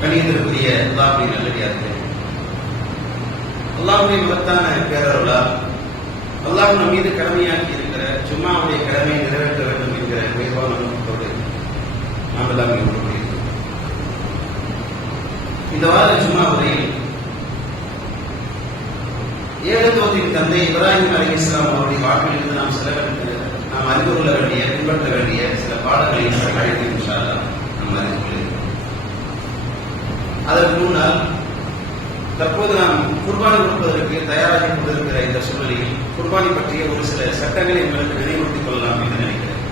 கணியத்திற்குரிய அல்லாஹ்வின் நல்லடியார்களே, அல்லாஹ்வுடைய மகத்தான பேரருளால் அல்லாஹ் நம் மீது கடமையாக்கி இருக்கிற ஜும்மாவுடைய கடமையை நிறைவேற்ற வேண்டும் என்கிற உயர்வான நோக்கத்தோடு நாம் எல்லாம் ஈடுபடுகிறோம். இந்த வார ஜும்மா உரையில் ஏகத்துவத்தின் தந்தை இப்ராஹிம் அலைஹிஸ்ஸலாம் அவருடைய வாழ்விலிருந்து நாம் அறிந்து கொள்ள வேண்டிய, பின்பற்ற வேண்டிய சில பாடங்களை அழைத்து இன்ஷா அல்லாஹ் நாம் அறிந்து கொள்கிறோம். அதற்கு முன்னால் தற்போது நாம் குர்பானி கொடுப்பதற்கு தயாராகி கொண்டிருக்கிற இந்த சூழலில் குர்பானி பற்றிய ஒரு சில சட்டங்களை உங்களுக்கு நினைவுறுத்திக் கொள்ளலாம் என்று நினைக்கிறேன்.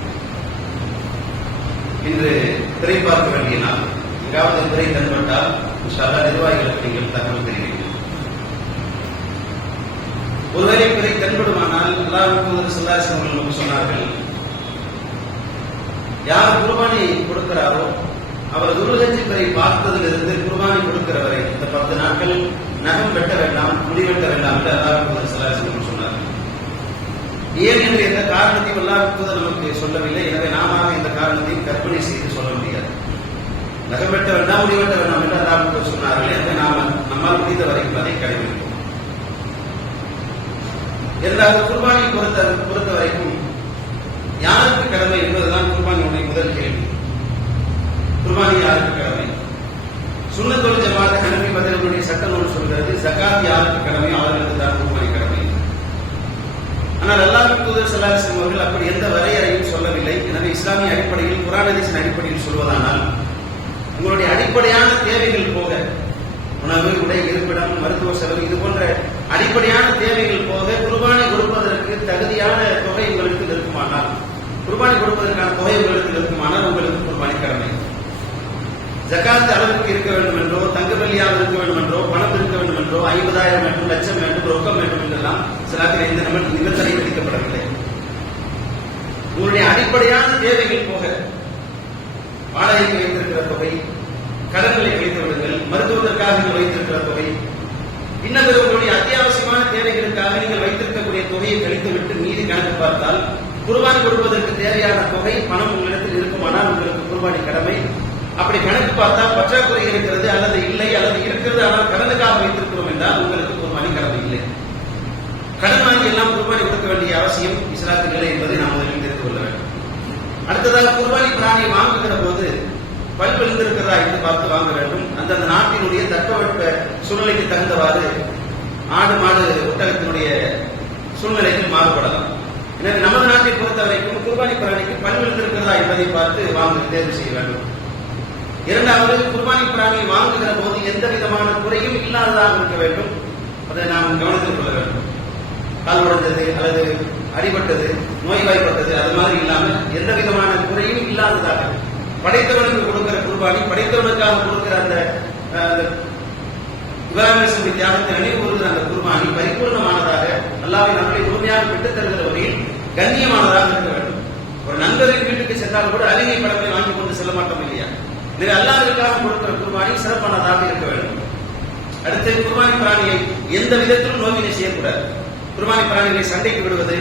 இன்று திரை பார்க்க வேண்டிய நாள். எங்காவது திரை தென்பட்டால் இன்ஷா அல்லாஹ் நிர்வாகிகளுக்கு நீங்கள் தகவல் தெரிவிங்கள். ஒருவேளை பிறை தென்படுமானால் அல்லாஹ்வுக்கு ஸல்லல்லாஹு அலைஹி வஸல்லம் நமக்கு சொன்னார்கள், யார் குர்பானி கொடுக்கிறாரோ அவர் துல்ஹஜ் பிறை பார்த்ததிலிருந்து குர்பானி கொடுக்கிற வரை இந்த 10 நாட்கள் நகம் வெட்ட வேண்டாம், முடி வெட்ட வேண்டாம் என்று அல்லாஹ்வுக்கு ஸல்லல்லாஹு அலைஹி வஸல்லம் சொன்னார்கள். ஏன் என்று எந்த காரணத்தையும் அல்லாஹ்வுக்கு நமக்கு சொல்லவில்லை. எனவே நாம இந்த காரணத்தையும் கற்பனை செய்து சொல்ல முடியாது. நகம் வெட்ட வேண்டாம், முடி வெட்ட வேண்டாம் என்று அல்லாஹ்வுக்கு சொன்னார்கள். எனவே நாம நம்மால் முடிந்த வரைக்கும் அதை கடைபிடிப்போம். இரண்டாவது, குர்பானியை பொறுத்த வரைக்கும் யாருக்கு கடமை என்பதுதான் குர்பானியுடைய முதல் கேள்வி. குர்பானி யாருக்கு கடமை? சுன்னத் வல் ஜமாஅத் ஹனஃபி மذஹபுடைய சட்ட நூல் சொல்கிறது, ஜகாத் யாருக்கு கடமை? அவர்களுக்கு தான் குர்பானி கடமை. ஆனால் அல்லாஹ்வின் தூதர் ஸல்லல்லாஹு அலைஹி வஸல்லம் அவர்கள் அப்படி எந்த வரையறையும் சொல்லவில்லை. எனவே இஸ்லாமிய அடிப்படையில், குர்ஆன் ஹதீஸின் அடிப்படையில் சொல்வதானால், உங்களுடைய அடிப்படையான தேவைகள் போக, உணவு, உடை, இருப்பிடம், மருத்துவ செலவு, இது போன்ற அடிப்படையான தேவைகள் போக குர்பானி கொடுப்பதற்கு தகுதியான தொகை உங்களுக்கு இருக்குமானால், குர்பானி கொடுப்பதற்கான தொகை உங்களுக்கு இருக்குமானால் உங்களுக்கு குர்பானி கடமை. ஜகாத் அளவுக்கு இருக்க வேண்டும் என்றோ, தங்க வெள்ளியாக இருக்க வேண்டும் என்றோ, பணம் இருக்க வேண்டும் என்றோ, 50,000 வேண்டும், லட்சம் வேண்டும், ரொக்கம் வேண்டும் என்றெல்லாம் சிலாக்கில் எந்த நிபந்தனை விதிக்கப்படவில்லை. உங்களுடைய அடிப்படையான தேவைகள் போக, வாடகைக்கு வைத்திருக்கிற தொகை, கடன்களை கழித்து விடுங்கள், மருத்துவத்திற்காக நீங்கள் வைத்திருக்கிற தொகை, இன்னும் உங்களுடைய அத்தியாவசியமான தேவைகளுக்காக நீங்கள் வைத்திருக்கக்கூடிய தொகையை கழித்துவிட்டு மீதி கணக்கு பார்த்தால் குர்பானி கொடுப்பதற்கு தேவையான தொகை, பணம் உங்களிடத்தில் இருக்குமானால் உங்களுக்கு குர்பானி கடமை. அப்படி கணக்கு பார்த்தால் பற்றாக்குறை இருக்கிறது அல்லது இல்லை, அல்லது இருக்கிறது ஆனால் கடனுக்காக வைத்திருக்கிறோம் என்றால் உங்களுக்கு குர்பானி கடமை இல்லை. கடன் வாங்கி எல்லாம் குர்பானி கொடுக்க வேண்டிய அவசியம் இஸ்லாத்தில் இல்லை என்பதை நாம் முதலில் தெரிந்து கொள்ள வேண்டும். அடுத்ததாக, குர்பானி பிராணியை வாங்குகிற போது பல் விழுந்திருக்கிறதா என்று பார்த்து வாங்க வேண்டும். அந்தந்த நாட்டினுடைய தட்பவெட்ப சூழ்நிலைக்கு தகுந்தவாறு ஆடு, மாடு, ஒட்டகத்தினுடைய சூழ்நிலைகள் மாறுபடலாம். எனவே நமது நாட்டை பொறுத்த வரைக்கும் குர்பானி பிராணிக்கு பல் விழுந்திருக்கிறதா என்பதை பார்த்து வாங்க தேர்வு செய்ய வேண்டும். இரண்டாவது, குர்பானி பிராணியை வாங்குகிற போது எந்த விதமான குறையும் இல்லாததாக இருக்க வேண்டும். அதை நாம் கவனத்தில் கொள்ள வேண்டும். கால் உடைந்தது அல்லது அடிபட்டது, நோய்வாய்ப்பட்டது, அது மாதிரி இல்லாமல் எந்த விதமான குறையும் இல்லாததாக, படைத்தவனுக்கு கொடுக்கிற குர்பானி, படைத்தவனுக்காக கொடுக்கிற அந்த இப்ராஹிம் தியாகத்தை நினைவு கூறுகிற அந்த குர்பானி பரிபூர்ணமானதாக, அல்லாஹ்வை நம்மளை முழுமையாக பெற்றுத் தருகிற வகையில் கண்ணியமானதாக இருக்க வேண்டும். ஒரு நண்பரின் வீட்டுக்கு சென்றால் கூட அலிகை படத்தை வாங்கி கொண்டு செல்ல மாட்டோம் இல்லையா? எனவே அல்லாஹ்விற்காக கொடுக்கிற குர்பானி சிறப்பானதாக இருக்க வேண்டும். அடுத்து, குர்பானி பிராணியை எந்த விதத்திலும் நோவினை செய்யக்கூடாது. குர்பானி பிராணிகளை சண்டைக்கு விடுவது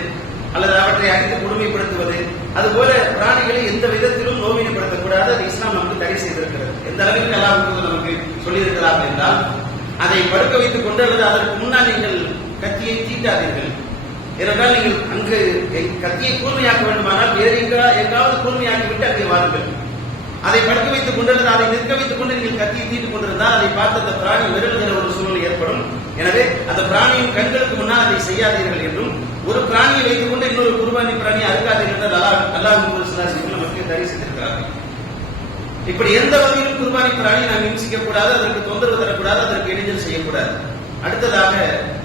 அல்லது அவற்றை அடித்து கொடுமைப்படுத்துவது, அதுபோல பிராணிகளை எந்த விதத்திலும் நோவினைப்படுத்தக்கூடாது. அது இஸ்லாம் நமக்கு தடை செய்திருக்கிறது. எந்த அளவிற்கு அல்லாஹ் நமக்கு சொல்லியிருக்கிறார் என்றால், அதை படுக்க வைத்துக் கொண்டு அல்லது அதற்கு முன்னால் நீங்கள் கத்தியை தீட்டாதீர்கள். ஏனென்றால் நீங்கள் அங்கு கத்தியை கூர்மையாக்க வேண்டுமானால் வேறு எங்காவது கூர்மையாக்கி விட்டு அங்கே வாருங்கள். அதை படுக்க வைத்துக் கொண்டு அல்லது அதை நிற்க வைத்துக் கொண்டு நீங்கள் கத்தியை தீட்டுக் கொண்டிருந்தால் அதை பார்த்து அந்த பிராணி விரலுகிற ஒரு சூழ்நிலை ஏற்படும். எனவே அந்த பிராணியின் கண்களுக்கு முன்னால் அதை செய்யாதீர்கள் என்றும், ஒரு பிராணியை வைத்துக் கொண்டு இன்னொரு குர்பானி பிராணியை அறுக்காதீர்கள் என்று அல்லாஹ் நமக்கு தடை செய்திருக்கிறார்கள். இப்படி எந்த வகையிலும் குர்பானி பிராணியை நாம் இம்சிக்க கூடாது, அதற்கு தொந்தரவு தரக்கூடாது, அதற்கு இடைஞ்சல் செய்யக்கூடாது. அடுத்ததாக,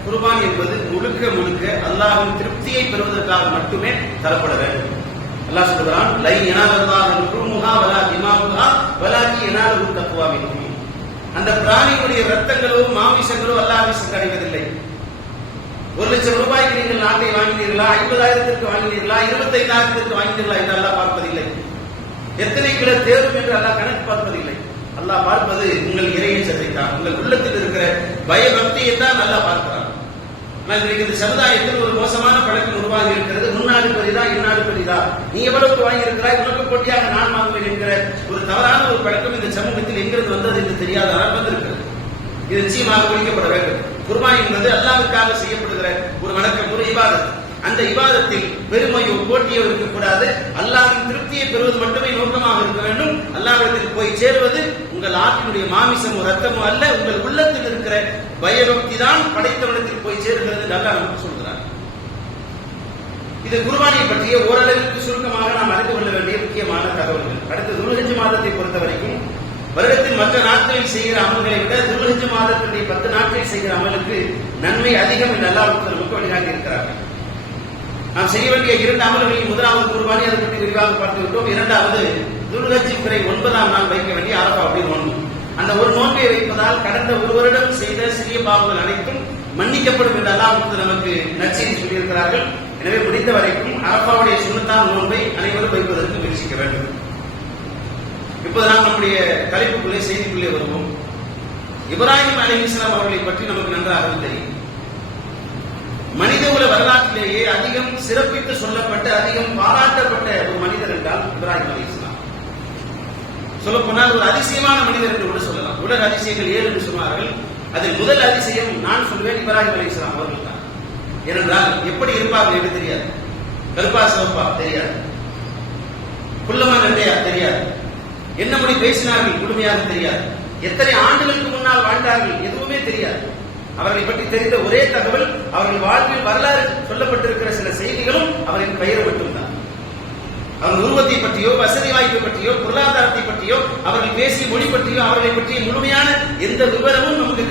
குர்பானி என்பது முழுக்க முழுக்க அல்லாஹ்வின் திருப்தியை பெறுவதற்காக மட்டுமே தரப்பட வேண்டும். அல்லாஹ் சொல்கிறான், லை யனாலல்லாஹு லுஹூமுஹா வலா திமாஉஹா வலாக்கி யனாலுஹு தக்வா மின்கும். அந்த பிராணியுடைய ரத்தங்களோ மாமிசங்களோ அல்லாஹ்வை சென்றடைவதில்லை. 1,00,000 ரூபாய்க்கு நீங்கள் நாட்டை வாங்கினீர்களா, 50,000க்கு வாங்கினீர்களா, 25,000க்கு வாங்கினீர்களா என்று அல்லாஹ் பார்ப்பதில்லை. எத்தனை கிலோ தேரும் என்று அல்லாஹ் கணக்கு பார்ப்பதில்லை. அல்லாஹ் பார்ப்பது உங்கள் இறையச்சத்தை தான், உங்கள் உள்ளத்தில் இருக்கிற பயபக்தியை தான் அல்லாஹ் பார்க்கிறான். இன்றைக்கு இந்த சமுதாயத்தில் ஒரு மோசமான பழக்கம் உருவாகி இருக்கிறது. உன்னாடு பெரிதா இந்நாடு பெரிதா, நீ எவ்வளவுக்கு வாங்கி இருக்கிறாய், உனக்கு போட்டியாக நான் வாங்குவேன் என்கிற ஒரு தவறான ஒரு பழக்கம் இந்த சமூகத்தில் எங்கிருந்து வந்தது என்று தெரியாத வந்திருக்கிறது. இது நிச்சயமாக ஒழிக்கப்பட வேண்டும். குர்பானி என்பது அல்லாஹ்வுக்காக செய்யப்படுகிற ஒரு வணக்கம், ஒரு இபாதத். அந்த இபாதத்தில் பெருமையோ போட்டியோ இருக்கக்கூடாது. அல்லாஹ்வின் திருப்தியை பெறுவது மட்டுமே நோக்கமாக இருக்க வேண்டும். அல்லாஹ்விடத்தில் போய் சேருவது உங்கள் ஆற்றினுடைய மாமிசமோ ரத்தமோ அல்ல, உங்கள் உள்ளத்தில் இருக்கிற பயபக்தி தான் படைத்தவனத்தில் போய் சேருகிறது என்று அல்லாஹ் நமக்கு சொல்கிறார். இது குர்பானியை பற்றிய ஓரளவிற்கு சுருக்கமாக நாம் அறிந்து கொள்ள வேண்டிய முக்கியமான தகவல்கள். அடுத்து துல்ஹஜ் மாதத்தை பொறுத்த வரைக்கும் வருடத்தில் மற்ற நாட்களில் செய்கிற அமல்களை விட துல்ஹஜ் மாதத்தினுடைய 10 நாட்களில் செய்கிற அமலுக்கு நன்மை அதிகம் என்று அல்லாஹ் நமக்கு வழிகாட்டி இருக்கிறார்கள். நாம் செய்ய வேண்டிய 2 அமல்களில் முதலாவது குர்பானி, அதை பற்றி விரிவாக பார்த்து விட்டோம். இரண்டாவது துல்ஹஜ் பிறை 9ஆம் நாள் வைக்க வேண்டிய அரஃபா நோன்பு. அந்த ஒரு நோன்பை வைப்பதால் கடந்த ஒரு வருடம் செய்த சிறிய பாவங்கள் அனைத்தும் மன்னிக்கப்படும் என்று அல்லாஹ் நமக்கு நற்செய்தி சொல்லியிருக்கிறார்கள். எனவே முடிந்த வரைக்கும் அரஃபாவுடைய சுன்னத்தான நோன்பை அனைவரும் வைப்பதற்கு முயற்சிக்க வேண்டும். இப்போது நாம் நம்முடைய தலைப்புக்குள்ளே செய்திக்குள்ளே வருவோம். இப்ராஹிம் அலைஹிஸ்ஸலாம் அவர்களை பற்றி நமக்கு நன்றாக தெரியும். மனிதகுல வரலாற்றிலேயே அதிகம் சிறப்பித்து சொல்லப்பட்ட, அதிகம் பாராட்டப்பட்ட ஒரு மனிதர் என்றால் இப்ராஹிம் அலைஹிஸ்ஸலாம். சொல்ல போனால் ஒரு அதிசயமான மனிதர் என்று கூட சொல்லலாம். உலக அதிசயங்கள் 7 என்று சொன்னார்கள். அதில் முதல் அதிசயம் நான் சொல்வேன் இப்ராஹிம் அலைஹிஸ்ஸலாம் அவர்கள் தான். ஏனென்றால் எப்படி இருப்பார்கள் என்று தெரியாது. கருப்பா சிவப்பா தெரியாது, குள்ளமா நண்டையா தெரியாது, என்ன மொழி பேசினார்கள் முழுமையாக தெரியாது, எத்தனை ஆண்டுகளுக்கு முன்னால் வாழ்ந்தார்கள் எதுவுமே தெரியாது. அவர்களை பற்றி தெரிந்த ஒரே தகவல், அவர்கள் வாழ்வில் வரலாறு சொல்லப்பட்டிருக்கிற சில செய்திகளும் அவரின் பெயர் மட்டும்தான். அவர்கள் உருவத்தை பற்றியோ, வசதி வாய்ப்பை பற்றியோ, பொருளாதாரத்தை பற்றியோ, அவர்கள் பேசிய மொழி பற்றியோ, அவர்களை பற்றிய முழுமையான எந்த விவரமும் நமக்கு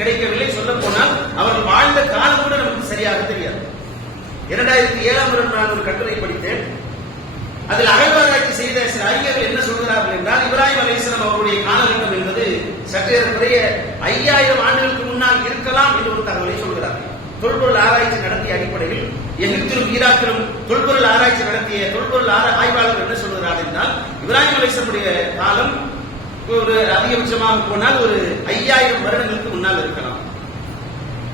கிடைக்கவில்லை. சொல்ல போனால் அவர்கள் வாழ்ந்த காலம் கூட நமக்கு சரியாக தெரியாது. 2007ஆம் வருடம் நான் ஒரு கட்டுரை படித்தேன். அதில் அகழ்வாராய்ச்சி செய்த சில அறிஞர்கள் என்ன சொல்கிறார்கள் என்றால், இப்ராஹிம் அலைஹிஸ்ஸலாம் அவருடைய காலகட்டம் என்பது சற்றேறக்குறைய 5000 ஆண்டுகளுக்கு முன்னால் இருக்கலாம் என்று ஒரு தகவலை சொல்கிறார்கள். தொல்பொருள் ஆராய்ச்சி நடத்திய அடிப்படையில் எகிப்திலும் ஈராக்கிலும் தொல்பொருள் ஆராய்ச்சி நடத்திய தொல்பொருள் ஆய்வாளர்கள் என்ன சொல்கிறார்கள் என்றால், இப்ராஹிம் அலைஹிஸ்ஸலாமுடைய காலம் ஒரு அதிகபட்சமாக போனால் ஒரு 5000 வருடங்களுக்கு முன்னால் இருக்கலாம்.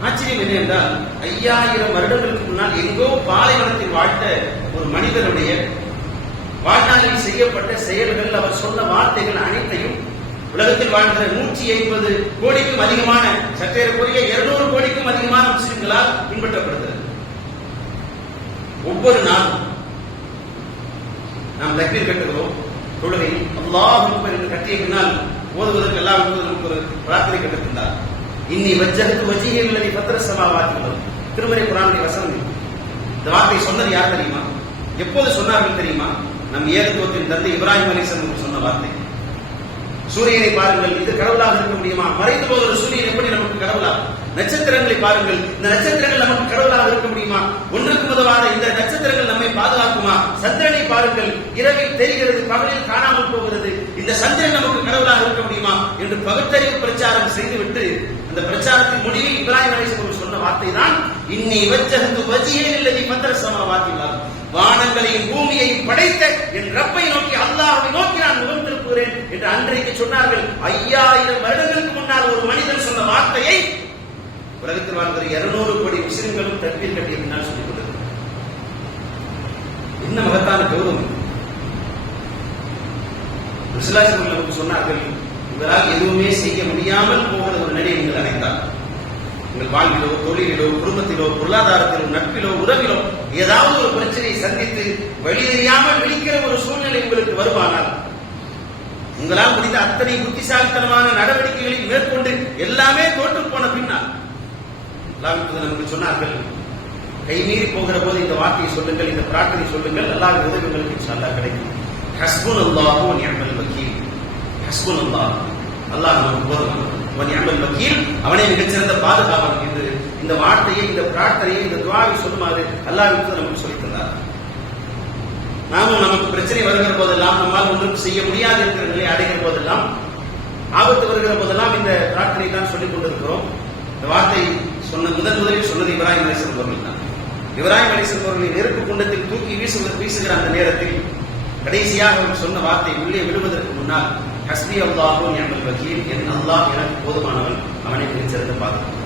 ஆச்சரியம் என்ன என்றால், 5000 வருடங்களுக்கு முன்னால் எங்கோ பாலைவனத்தில் வாழ்ந்த ஒரு மனிதனுடைய வாழ்நாளில் செய்யப்பட்ட செயல்கள், அவர் சொன்ன வார்த்தைகள் அனைத்தையும் உலகத்தில் வாழ்கிற 150 கோடிக்கும் அதிகமான, சற்றேறக்குறைய 200 கோடிக்கும் அதிகமான முஸ்லிம்களால் பின்பற்றப்படுகிறது. ஒவ்வொரு நாளும் நாம் தக்பீர் கட்டுகிறோம். தொழுகையில் அல்லாஹ் அக்பர் என்று கட்டிய பின்னால் ஓதுவதற்கு எல்லாம் நமக்கு ஒரு பிரார்த்தனை கற்றுத்தந்தார். இன்னி வஜ்ஜஹது வஜ்ஹி அல்லதி ஃபத்ர ஸமாவாத்தி வல் அர்த். திருமறை குர்ஆனுடைய வசனம். இந்த வார்த்தை சொன்னது யார் தெரியுமா? எப்போது சொன்னார்கள் தெரியுமா? நம் ஏகத்துவத்தின் தந்தை இப்ராஹிம் அலைஹிஸ்ஸலாம் சொன்ன வார்த்தை. சூரியனை பாருங்கள், இது கடவுளாக இருக்க முடியுமா? மறைந்து போகிற சூரியன் எப்படி நமக்கு கடவுளா? நட்சத்திரங்களை பாருங்கள், இந்த நட்சத்திரங்கள் நமக்கு கடவுளாக இருக்க முடியுமா? ஒன்றுக்கு உதவாத இந்த நட்சத்திரங்கள் நம்மை பாதுகாக்குமா? சந்திரனை பாருங்கள், இரவில் தெரிகிறது, பகலில் காணாமல் போகிறது, இந்த சந்திரன் நமக்கு கடவுளாக இருக்க முடியுமா என்று பகுத்தறிவு பிரச்சாரம் செய்துவிட்டு அந்த பிரச்சாரத்தின் முடிவில் இப்ராஹிம் அலைஹிஸ்ஸலாம் சொன்ன வார்த்தை தான் இன்னி வஜ்ஜஹது வஜ்ஹி அல்லதி ஃபத்ர ஸமாவாத்தி வல் அர்த். வானங்களையும் பூமியையும் படைத்த என் ரப்பை நோக்கி, அல்லாஹ்வை நோக்கி நான் முகம் திருப்புகிறேன் என்று அன்றைக்கு சொன்னார்கள். 5000 வருடங்களுக்கு முன்னால் ஒரு மனிதன் சொன்ன வார்த்தையை உலகத்தில் வாழ்கிற 200 கோடி முஸ்லிம்களும் தக்பீர் கட்டிய பின்னால் சொல்லிக் கொண்டிருக்கிறார். என்ன மகத்தான கௌரவம்! ரசூலுல்லாஹி நமக்கு சொன்னார்கள், இவரால் எதுவுமே செய்ய முடியாமல் போகிற ஒரு நிலையை நீங்கள் அடைந்தால், உங்கள் வாழ்விலோ, தொழிலிலோ, குடும்பத்திலோ, பொருளாதாரத்திலோ, நட்பிலோ, உறவிலோ ஏதாவது ஒரு பிரச்சனையை சந்தித்து வழி தெரியாமல் விழிக்கிற ஒரு சூழ்நிலை உங்களுக்கு வருமானால், உங்களால் முடிந்த அத்தனை புத்திசாலித்தனமான நடவடிக்கைகளை மேற்கொண்டு எல்லாமே தோற்று போன பின்னால் நமக்கு சொன்னார்கள், கைமீறி போகிற போது இந்த வார்த்தையை சொல்லுங்கள், இந்த பிரார்த்தனை சொல்லுங்கள், அல்லாஹ் உதவி உங்களுக்கு இன்ஷா அல்லாஹ் கிடைக்கும். ஹஸ்புனல்லாஹு வ நிஅமல் வக்கீல். ஹஸ்புனல்லாஹ், அல்லாஹ் நமக்கு போதுமானவன். வ நிஅமல் வக்கீல், அவனே மிகச்சிறந்த பாதுகாவலன் என்று இந்த வார்த்தையை, இந்த பிரார்த்தனையை, இந்த துஆவை சொல்லுமாறு அல்லாஹ் நமக்கு சொல்லித் தந்தார். நாமும் நமக்கு பிரச்சனை வருகிற போதெல்லாம், நம்மால் ஒன்றும் செய்ய முடியாது என்கிற நிலை அடைகிற போதெல்லாம், ஆபத்து வருகிற போதெல்லாம் இந்த பிரார்த்தனை தான் சொல்லிக் கொண்டிருக்கிறோம். இந்த வார்த்தை முதலில் சொன்னது இப்ராஹிம் அலைஹிஸ்ஸலாம் அவர்கள் தான். இப்ராஹிம் அலைஹிஸ்ஸலாம் அவர்களை நெருப்பு குண்டத்தில் தூக்கி வீசுகிற அந்த நேரத்தில் கடைசியாக அவர் சொன்ன வார்த்தை உள்ளே விடுவதற்கு முன்னால், ஹஸ்பி அல்லாஹு வ நிஅமல் வக்கீல், என் அல்லாஹ் எனக்கு போதுமானவன், அவனை மிகச்சிறந்த பாதுகாவலன்.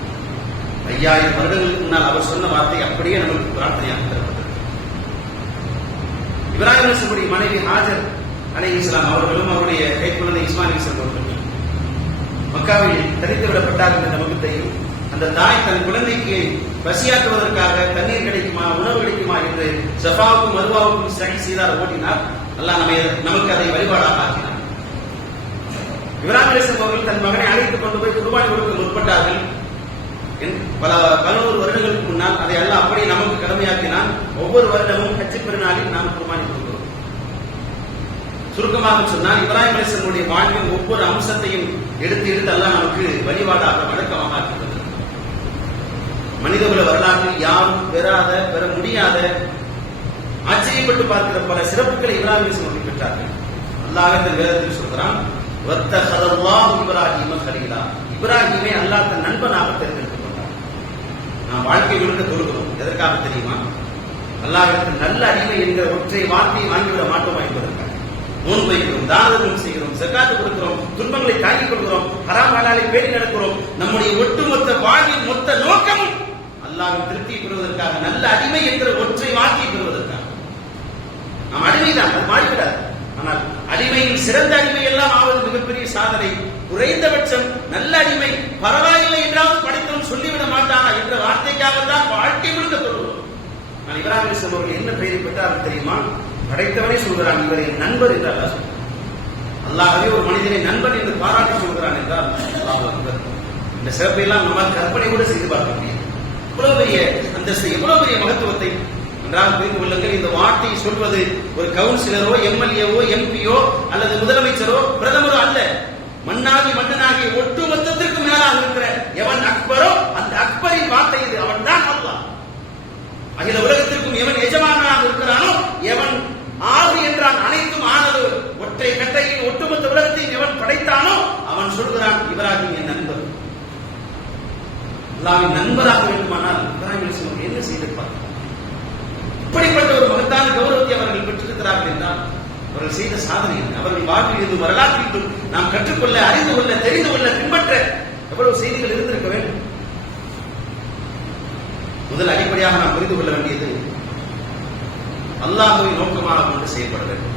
5000 வருடங்களுக்கு முன்னால் அவர் சொன்ன வார்த்தை அப்படியே நமக்கு பிரார்த்தனையாக தரப்பட்டது. இப்ராஹிம் அலைஹிஸ்ஸலாமுடைய மனைவி ஹாஜர் அலைஹிஸ்ஸலாம் அவர்களும் அவருடைய கைக்குழந்தை இஸ்மாயில் அலைஹிஸ்ஸலாம் அவர்களும் மக்காவில் தனித்து விடப்பட்டார்கள் என்று நமக்கு தெரியும். அந்த தாய் தன் குழந்தைக்கு பசியாற்றுவதற்காக தண்ணீர் கிடைக்குமா, உணவு கிடைக்குமா என்று சஃபாவுக்கும் மருவாவுக்கும் சரி செய்தார், ஓட்டினார். அல்லாஹ் நமக்கு அதை வழிபாடாக ஆக்கினார். இப்ராஹிம் அலைஹிஸ்ஸலாம் அவர்கள் தன் மகனை அழைத்துக் கொண்டு போய் குர்பானி கொடுக்க முற்பட்டார்கள். பல 11 வருடங்களுக்கு முன்னால் அதை எல்லாம் அப்படியே நமக்கு கடமையாக்கினான். ஒவ்வொரு வருடமும் ஹஜ் பெருநாளில் நாம் குர்பானி கொடுக்கிறோம். சுருக்கமாக சொன்னால் இப்ராஹிம் அலைஹிஸ்ஸலாமுடைய வாழ்வின் ஒவ்வொரு அம்சத்தையும் எடுத்து அல்லாஹ் நமக்கு வழிபாடாக வழக்கமாக ஆக்குகிறது. மனிதகுல வரலாற்றில் யாரும் பெற முடியாத ஆச்சரியப்பட்டு பார்க்கிற பல சிறப்புகளை இப்ராஹிம் அலைஹிஸ்ஸலாம் பெற்றார்கள். அல்லாஹ் இந்த வேதத்தில் சொல்கிறான், வத்தஹதல்லாஹு இப்ராஹீம கலீலா. இப்ராஹீமை அல்லாஹ் தன் நண்பனாக தேர்ந்தெடுத்துக் கொண்டார். நாம் வாழ்க்கை முழுக்க தொழுகிறோம். எதற்காக தெரியுமா? அல்லாஹ்விற்கு நல்ல அடிமை என்கிற ஒற்றை வார்த்தையை வாங்கிவிட மாட்டோமா என்பதற்காக. நோன்பு வைக்கிறோம், தானம் செய்கிறோம், ஜகாத் கொடுக்கிறோம், துன்பங்களை தாங்கிக் கொள்கிறோம், ஹராம் ஹலாலை பேணி நடக்கிறோம். நம்முடைய ஒட்டுமொத்த வாழ்வின் மொத்த நோக்கமும் அல்லாஹ்வின் திருப்தியை பெறுவதற்காக, நல்ல அடிமை என்கிற ஒற்றை வார்த்தையை பெறுவதற்காக. நாம் அடிமைதான், அது மாறிவிடாது. ஆனால் அடிமையில் சிறந்த அடிமை எல்லாம் ஆவது மிகப்பெரிய சாதனை. குறைந்தபட்சம் நல்ல அடிமை பரவாயில்லை என்றாவது படைத்தவன் சொல்லிவிட மாட்டானா என்ற வார்த்தைக்காகத்தான் வாழ்க்கை முழுக்க சொல்லுவோம். நான் இப்ராஹிம் அலைஹிஸ்ஸலாம் அவர்கள் என்ன பெயரை பெற்றார்கள் தெரியுமா? படைத்தவனே சொல்கிறான், இவர் என் நண்பர் என்று அல்லாஹ் சொல்கிறான். அல்லாஹ்வே ஒரு மனிதனை நண்பன் என்று பாராட்டி சொல்கிறான் என்றால் அல்லாஹ் அக்பர். இந்த சிறப்பை எல்லாம் நம்மால் கற்பனை கூட செய்து பார்க்க முடியும். இவ்வளவு பெரிய அந்தஸ்து, எவ்வளவு பெரிய மகத்துவத்தை என்றால் புரிந்து கொள்ளுங்கள். இந்த வார்த்தையை சொல்வது ஒரு கவுன்சிலரோ, எம்எல்ஏவோ, எம்பியோ அல்லது முதலமைச்சரோ பிரதமரோ அல்ல. மன்னனாகிய ஒட்டு மொத்தத்திற்கு மேலாக இருக்கிற எவன் அக்பரோ அந்த அக்பரின் வார்த்தை இது. அவன் தான் அல்லாஹ். அகில உலகத்திற்கும் எவன் எஜமானாக இருக்கிறானோ, எவன் ஆறு என்றான் அனைத்தும் ஆனது, ஒற்றை கட்டையில் ஒட்டுமொத்த உலகத்தையும் எவன் படைத்தானோ அவன் சொல்கிறான், இப்ராஹிம் என் நண்பர். அல்லாஹ்வின் நண்பராக வேண்டுமானால் இப்ராஹிம் அலைஹிஸ்ஸலாம் என்ன செய்திருப்பார்? இப்படிப்பட்ட ஒரு மகத்தான கௌரவத்தை அவர்கள் பெற்றிருக்கிறார்கள் என்றால் அவர்கள் செய்த சாதனை, அவர்கள் வாழ்வில் இருந்து வரலாற்றில் நாம் கற்றுக்கொள்ள, அறிந்து கொள்ள, தெரிந்து கொள்ள, பின்பற்ற எவ்வளவு செய்திகள் இருந்திருக்க வேண்டும். முதல் அடிப்படையாக நாம் புரிந்து கொள்ள வேண்டியது, அல்லாஹ்வை நோக்கமாக கொண்டு செயல்பட வேண்டும்.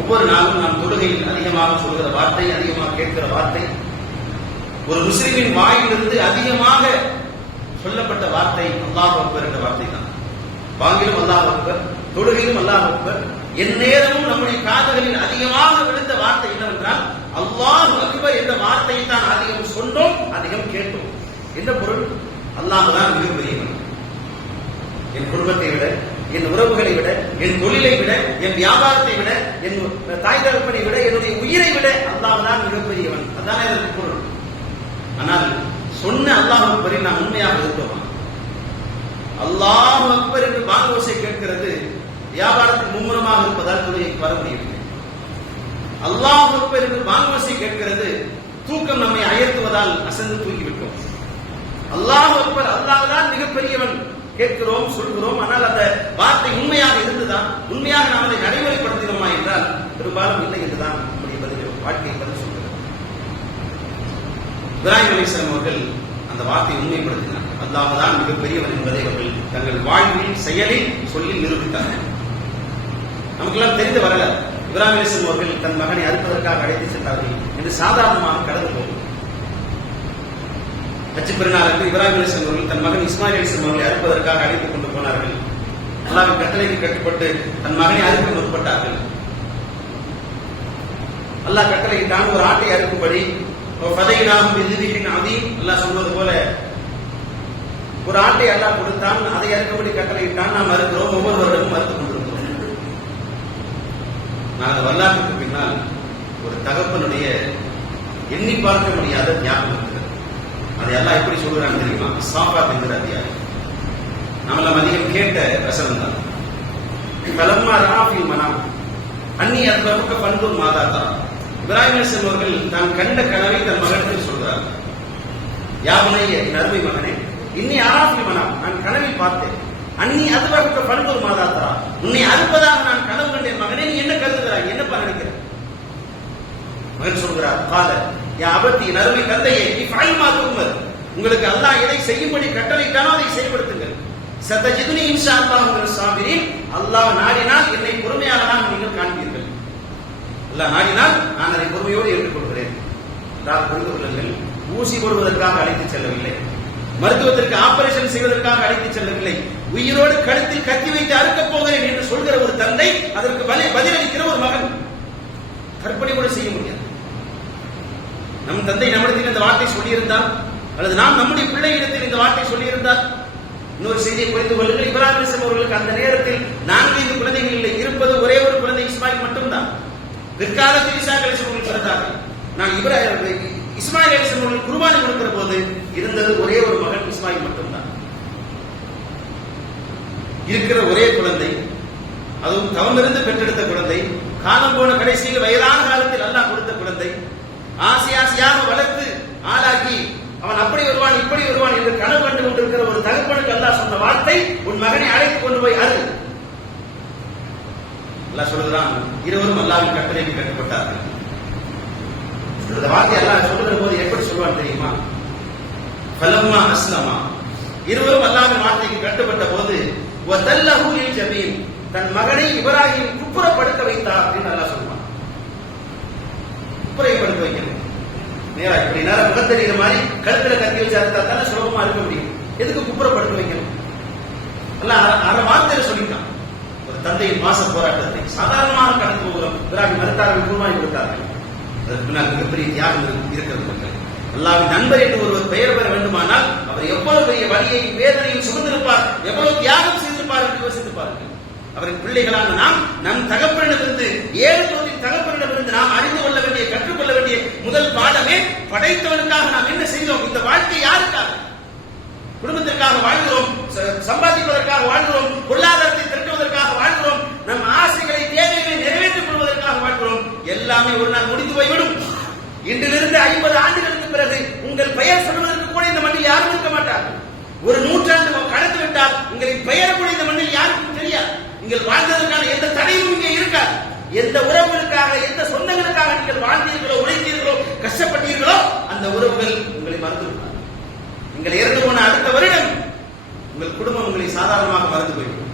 ஒவ்வொரு நாளும் நாம் தொழுகையில் அதிகமாக சொல்கிற வார்த்தை, அதிகமாக கேட்கிற வார்த்தை, ஒரு முஸ்லிமின் வாயிலிருந்து அதிகமாக சொல்லப்பட்ட வார்த்தை அல்லாஹ் அக்பர் என்ற வார்த்தை தான். வாங்கிலும் அல்லாஹ் அக்பர், தொழுகையிலும் அல்லாஹ் அக்பர். எந்நேரமும் நம்முடைய காதுகளில் அதிகமாக விழுந்த வார்த்தை என்னவென்றால் அல்லாஹ் அக்பர் என்ற வார்த்தையை தான் அதிகம் சொன்னோம், அதிகம் கேட்டோம். என்ன பொருள்? அல்லாஹ் தான் மிகப்பெரியவன். என் குடும்பத்தை விட, என் உறவுகளை விட, என் தொழிலை விட, என் வியாபாரத்தை விட, என் தாய் தகப்பனை விட, என்னுடைய உயிரை விட அல்லாஹ் தான் மிகப்பெரியவன். அதான் இதற்கு பொருள். ஆனால் சொன்ன அல்லாஹ் அக்பரை நாம் உண்மையாக இருந்தோமா? அல்லாஹ் அக்பர் என்று வாங்கோசை கேட்கிறது வியாபாரத்தில் மும்முரமாக இருப்பதால் தொழிலுக்கு வர முடியவில்லை. அல்லாஹ் அக்பர் என்று வாங்கோசை கேட்கிறது தூக்கம் நம்மை அயர்த்துவதால் அசந்து தூங்கிவிட்டோம். அல்லாஹ் அக்பர், அல்லாஹ் தான் மிகப்பெரியவன் கேட்கிறோம், சொல்கிறோம். ஆனால் அந்த வார்த்தை உண்மையாக இருந்துதான், உண்மையாக நாம் அதை நடைமுறைப்படுத்தினோமா என்றால் பெரும்பாலும் இல்லை என்றுதான் நம்முடைய பதில், வாழ்க்கை பதில் சொல்கிறது. இப்ராஹிம் அலைஹிஸ்ஸலாம் அவர்கள் அந்த வார்த்தையை உண்மைப்படுத்தினார். அல்லாஹ் தான் மிகப்பெரியவன் என்பதை அவர்கள் தங்கள் வாழ்வில், செயலில் சொல்லி நிரூபித்தார்கள். நமக்கெல்லாம் தெரிந்து வரல. இப்ராஹிம் அலைஹிஸ்ஸலாம் அவர்கள் தன் மகனை அறுப்பதற்காக அழைத்து சென்றார்கள் என்று சாதாரணமாக கடந்து போகும். ஹஜ் பெருநாளுக்கு இப்ராஹிம் அலைஹிஸ்ஸலாம் அவர்கள் தன் மகன் இஸ்மாயில் அலைஹிஸ்ஸலாம் அவர்களை அறுப்பதற்காக அழைத்துக் கொண்டு போனார்கள். அல்லாஹ்வின் கட்டளைக்கு கட்டுப்பட்டு தன் மகனை அறுக்க முற்பட்டார்கள். அல்லாஹ் கட்டளையிட்டான், ஒரு ஆட்டை அறுக்கும்படி. அல்லாஹ் சொல்வது போல ஒரு ஆட்டை அல்லாஹ் கொடுத்தான், அதை அறுக்கும்படி கட்டளையிட்டான். நாம் அறுக்கிறோம், ஒவ்வொரு வருடமும் அறுத்துக் கொண்டிருக்கிறோம். நான் அந்த வரலாற்றுக்கு பின்னால் ஒரு தகப்பனுடைய எண்ணி பார்க்க முடியாத ஞாபகம் இருக்கிறது. அதை எல்லாம் எப்படி சொல்கிறான் தெரியுமா? சாஃபாத் என்கிற அத்தியாயம். நம்மளாம் அதிகம் கேட்ட வசனம் தான். கலம்மா ராஃபில் மனம் அன்னி அத்பருக்க பண்பும் மாதாத்தா. இப்ராஹிம் அலைஹிஸ்ஸலாம் அவர்கள் தான் கண்ட கனவை தன் மகனுக்கு சொல்கிறார். யாவனைய என் அருமை மகனே, இன்னி ஆராஃபில் மனம், நான் கனவில் பார்த்தேன். அன்னி அத்பருக்க பண்பும் மாதாத்தா, உன்னை அறுப்பதாக நான் கனவு கண்டேன் மகனே, நீ என்ன கருதுகிறாய், என்னப்பா நினைக்கிற? மகன் சொல்கிறார், கால யா அபத்தி, என் அருமை தந்தையே, நீ ஃபைல் மாத்துமர், உங்களுக்கு அல்லாஹ் எதை செய்யும்படி கட்டளையிட்டானோ அதை செயல்படுத்துங்கள். சதஜிதுனி இன்ஷா அல்லாஹ் மினஸ் சாபிரீன். அல்லாஹ் நாடினால் என்னை பொறுமையாளனாக நீங்கள் காண்பீர்கள். அல்லாஹ் நாடினால் நான் அதை பொறுமையோடு ஏற்றுக்கொள்கிறேன். அல்லாஹ் புரிந்து கொள்ளுங்கள், ஊசி போடுவதற்காக அழைத்து செல்லவில்லை, மருத்துவத்திற்கு ஆபரேஷன் செய்வதற்காக அழைத்து செல்லவில்லை, உயிரோடு கழுத்தில் கத்தி வைத்து அறுக்கப் போகிறேன் என்று சொல்கிற ஒரு தந்தை, அதற்கு பதிலளிக்கிற ஒரு மகன் கற்பனை கூட செய்ய முடியாது. நம் தந்தை நம்மிடத்தில் இந்த வார்த்தை சொல்லியிருந்தால், அல்லது நாம் நம்முடைய பிள்ளையிடத்தில் இந்த வார்த்தை சொல்லியிருந்தால், இன்னொரு செய்தியை புரிந்து கொள்ளுங்கள். இப்ராஹிம் அலைஹிஸ்ஸலாம் அவர்களுக்கு அந்த நேரத்தில் 4 குழந்தைகள் இல்லை, இருப்பது ஒரே ஒரு குழந்தை இஸ்மாயில் மட்டும்தான். பிற்காலத்தில் ஈசா அலைஹிஸ்ஸலாம் அவர்கள் பிறந்தார்கள். நான் இஸ்மாயில் அலைஹிஸ்ஸலாம் அவர்கள் குர்பானி கொடுக்கிற போது இருந்தது ஒரே ஒரு மகன் இஸ்மாயில் மட்டும்தான். இருக்கிற ஒரே குழந்தை, அதுவும் தவமிருந்து பெற்றெடுத்த குழந்தை, காலம் போன கடைசியில் வயதான காலத்தில் அல்லாஹ் கொடுத்த குழந்தை, ஆசையாக வளர்த்து ஆளாக்கி அவன் அப்படி வருவான் இப்படி வருவான் என்று கனவு கண்டு கொண்டிருக்கிற ஒரு தகப்பனுக்கு அல்லாஹ் சொன்ன வார்த்தை, உன் மகனை அழைத்துக் கொண்டு போய் அரு. அல்லாஹ் சொல்கிறான், இருவரும் அல்லாஹ்வின் கட்டளைக்கு கட்டுப்பட்டார்கள். இந்த வார்த்தை அல்லாஹ் சொல்லுகிற போது எப்படி சொல்வான் தெரியுமா? ஃபலம்மா அஸ்லமா, இருவரும் அல்லாஹ்வின் வார்த்தைக்கு கட்டுப்பட்ட போது வதல்லஹு லில் ஜபீன், தன் மகனை இப்ராஹிம் குப்புறப்படுத்த வைத்தார் என்று அல்லாஹ் சொல்வான். குப்புறப்படுத்த வைக்கணும். நேரா இப்படி நேரம் முகத்தறிகிற மாதிரி கழுத்துல கத்தி வச்சு அறுத்தா தானே சுலபமா இருக்க முடியும். எதுக்கு குப்புறப்படுத்த வைக்கணும்? அல்லாஹ் அரை வார்த்தையில சொல்லிட்டான். ஒரு தந்தையின் பாச போராட்டத்தை சாதாரணமாக கடந்து போகிறோம். இப்ராஹிம் மறுத்தார்கள், குர்பானி கொடுத்தார்கள். அதற்கு பின்னால் மிகப்பெரிய தியாகம் இருக்கிறது. மக்கள் அல்லாஹ்வின் நண்பர் என்று ஒருவர் பெயர் பெற வேண்டுமானால் அவர் எவ்வளவு பெரிய வலியை வேதனையும் சுமந்திருப்பார், எவ்வளவு தியாகம் செய்திருப்பார் என்று யோசித்து பாருங்கள். அவரின் பிள்ளைகளான நாம் நம் தகப்பனிடமிருந்து, 7 தோற்றின் தகப்பனிடமிருந்து நாம் அறிந்து கொள்ள வேண்டிய, கற்றுக்கொள்ள வேண்டிய முதல் பாடமே, படைத்தவனுக்காக நாம் என்ன செய்தோம்? இந்த வாழ்க்கை யாருக்காக? குடும்பத்திற்காக வாழ்கிறோம், சம்பாதிப்பதற்காக வாழ்கிறோம், பொருளாதாரத்தை திரட்டுவதற்காக வாழ்கிறோம், நம் ஆசைகளை தேவைகளை நிறைவேற்றிக் கொள்வதற்காக வாழ்கிறோம். எல்லாமே ஒரு நாள் முடிந்து போய்விடும். இன்றிலிருந்து 50 ஆண்டுகளுக்கு பிறகு உங்கள் பெயர் சொல்வதற்கு கூட இந்த மண்ணில் யாரும் இருக்க மாட்டார்கள். ஒரு நூற்றாண்டு கடந்து விட்டால் உங்களின் பெயர் கூட இந்த மண்ணில் யாருக்கும் தெரியாது. நீங்கள் வாழ்ந்ததற்கான எந்த தடையும் இங்கே இருக்காது. எந்த உறவுகளுக்காக, எந்த சொந்தங்களுக்காக நீங்கள் வாழ்ந்தீர்களோ, உழைத்தீர்களோ, கஷ்டப்பட்டீர்களோ, அந்த உறவுகள் உங்களை மறந்துவிட்டார். நீங்கள் இறந்து போன அடுத்த வருடம் உங்கள் குடும்பம் உங்களை சாதாரணமாக மறந்து போய்விடும்.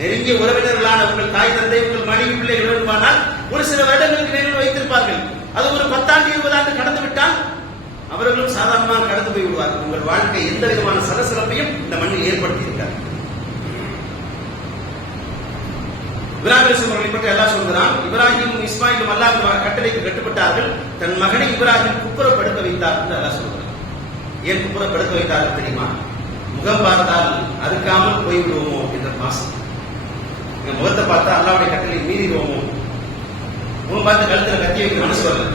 நெருங்கிய உறவினர்களான உங்கள் தாய் தந்தை, உங்கள் மனைவி பிள்ளைகள் இருப்பானால் ஒரு சில வருடங்களுக்கு நினைவில் வைத்திருப்பார்கள். அது ஒரு 10 ஆண்டு 20 ஆண்டு கடந்து விட்டால் அவர்களும் சாதாரணமாக கடந்து போய் விடுவார்கள். உங்கள் வாழ்க்கை எந்த விதமான சலசலப்பையும் இந்த மண்ணில் ஏற்படுத்தி இருக்கார். இப்ராஹிம் அவர்களை பற்றி அல்லாஹ் சொல்கிறான், இப்ராஹிமும் இஸ்மாயிலும் அல்லாஹ்வின் கட்டளைக்கு கட்டுப்பட்டார்கள், தன் மகனை இப்ராஹிம் குப்புறப்படுத்த வைத்தார் என்று அல்லாஹ் சொல்கிறான். ஏன் குப்புறப்படுத்த வைத்தார்கள் தெரியுமா? முகம் பார்த்தால் அறுக்காமல் போய்விடுவோமோ என்ற பாசம். எங்க முகத்தை பார்த்தா அல்லாஹ்வுடைய கட்டளை மீறிடுவோமோ, முகம் பார்த்து கழுத்துல கத்தி வைக்க மனசு வரல.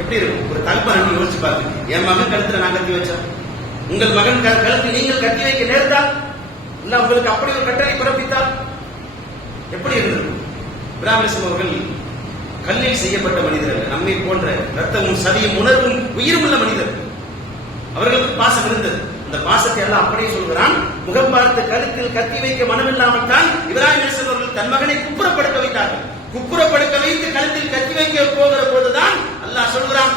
எப்படி இருக்கும்? ஒரு தகப்பன் யோசிச்சு பாருங்க. என் மகன் கழுத்துல நான் கத்தி வச்சேன், உங்கள் மகன் கழுத்தில் நீங்கள் கத்தி வைக்க நேர்ந்தால், இல்ல உங்களுக்கு அப்படி ஒரு கட்டளை பிறப்பித்தால் எப்படி இருந்தது? இப்ராஹிம் அவர்கள் கல்லில் செய்யப்பட்ட மனிதர்கள், நம்மை போன்ற ரத்தமும் சதியும் உணர்வும் உயிரும் உள்ள மனிதர்கள். அவர்களுக்கு பாசம் இருந்தது. அந்த பாசத்தை எல்லாம் அப்படியே சொல்கிறான். முகம் பார்த்து கழுத்தில் கத்தி வைக்க மனமில்லாமல் தான் இப்ராஹிம் அவர்கள் தன் மகனை குப்புறப்படுத்த வைத்தார்கள். குப்புறப்படுத்த வைத்து கழுத்தில் கத்தி வைக்க போகிற போதுதான் அல்லாஹ் சொல்கிறான்,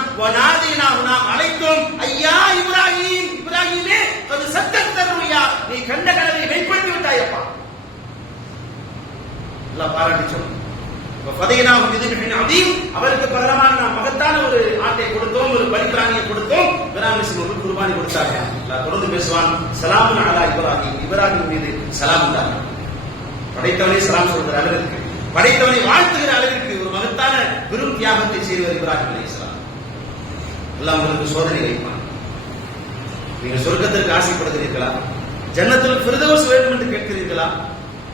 நாம் அழைத்தோம், ஐயா இப்ராஹிம், இப்ராஹிமே அது சத்தம் தருமையா, நீ கண்ட கனவை வெளிப்படுத்தி விட்டாயப்பா. அல்லாஹ் பாராட்டி சொன்னான். அவருக்கு பகரமாக நாம் மகத்தான ஒரு ஆட்டை கொடுத்தோம், ஒரு பலிபிராணியை கொடுத்தோம். இப்ராஹிம் குர்பானி கொடுத்தாங்க. தொடர்ந்து பேசுவான், சலாமுன் அலா இப்ராஹிம், இப்ராஹிம் மீது சலாம் தான். படைத்தவனை சலாம் சொல்கிற அளவிற்கு, படைத்தவனை வாழ்த்துகிற அளவிற்கு ஒரு மகத்தான பெரும் தியாகத்தை செய்தவர் இப்ராஹிம் அலைஹிஸ்ஸலாம். அல்லாஹ் உங்களுக்கு சோதனை வைப்பான். நீங்கள் சொர்க்கத்திற்கு ஆசைப்படுகிறீர்களா? ஜன்னத்துல் ஃபிர்தௌஸ் வேண்டும் என்று கேட்கிறீர்களா?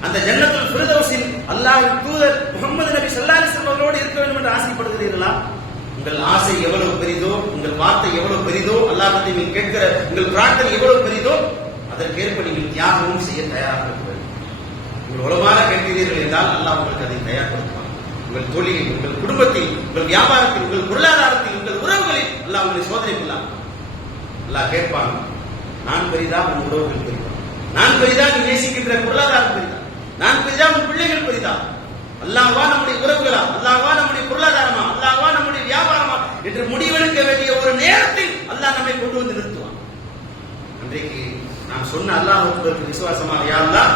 அந்த ஜன்னத்துல் ஃபிர்தௌஸில் அல்லாஹ்வின் தூதர் முஹம்மது நபி ஸல்லல்லாஹு அலைஹி வஸல்லம் அவர்களோடு இருக்க வேண்டும் என்று ஆசைப்படுகிறீர்களா? உங்கள் ஆசை எவ்வளவு பெரிதோ, உங்கள் வார்த்தை எவ்வளவு பெரிதோ, அல்லாஹ்விடத்தில் நீங்கள் கேட்கிற உங்கள் பிரார்த்தனை எவ்வளவு பெரிதோ, அதற்கேற்ப நீங்கள் தியாகமும் செய்ய தயாராக இருக்க வேண்டும். நீங்கள் உலகமாக கேட்கிறீர்கள் என்றால் அல்லாஹ் உங்களுக்கு அதை தயார்படுத்துவான். உங்கள் தொழிலில், உங்கள் குடும்பத்தில், உங்கள் வியாபாரத்தில், உங்கள் பொருளாதாரத்தில், உங்கள் உறவுகளில் அல்லாஹ் உங்களை சோதனைக்குள்ளான். அல்லாஹ் கேட்பான், நான் பெரிதா உன் உறவுகள் பெரிதா? நான் பெரிதா நீ நேசிக்கின்ற பொருளாதாரம் பெரிதா? நான் பெரிதா உன் பிள்ளைகள் பெரிதா? அல்லாஹ்வா நம்முடைய உறவுகளா? அல்லாஹ்வா நம்முடைய பொருளாதாரமா? அல்லாஹ்வா நம்முடைய வியாபாரமா என்று முடிவெடுக்க வேண்டிய ஒரு நேரத்தில் அல்லாஹ் நம்மை கொண்டு வந்து நிறுத்துவான். இன்றைக்கு நான் சொன்ன அல்லாஹ்வுக்கு விசுவாசமாக, யா அல்லாஹ்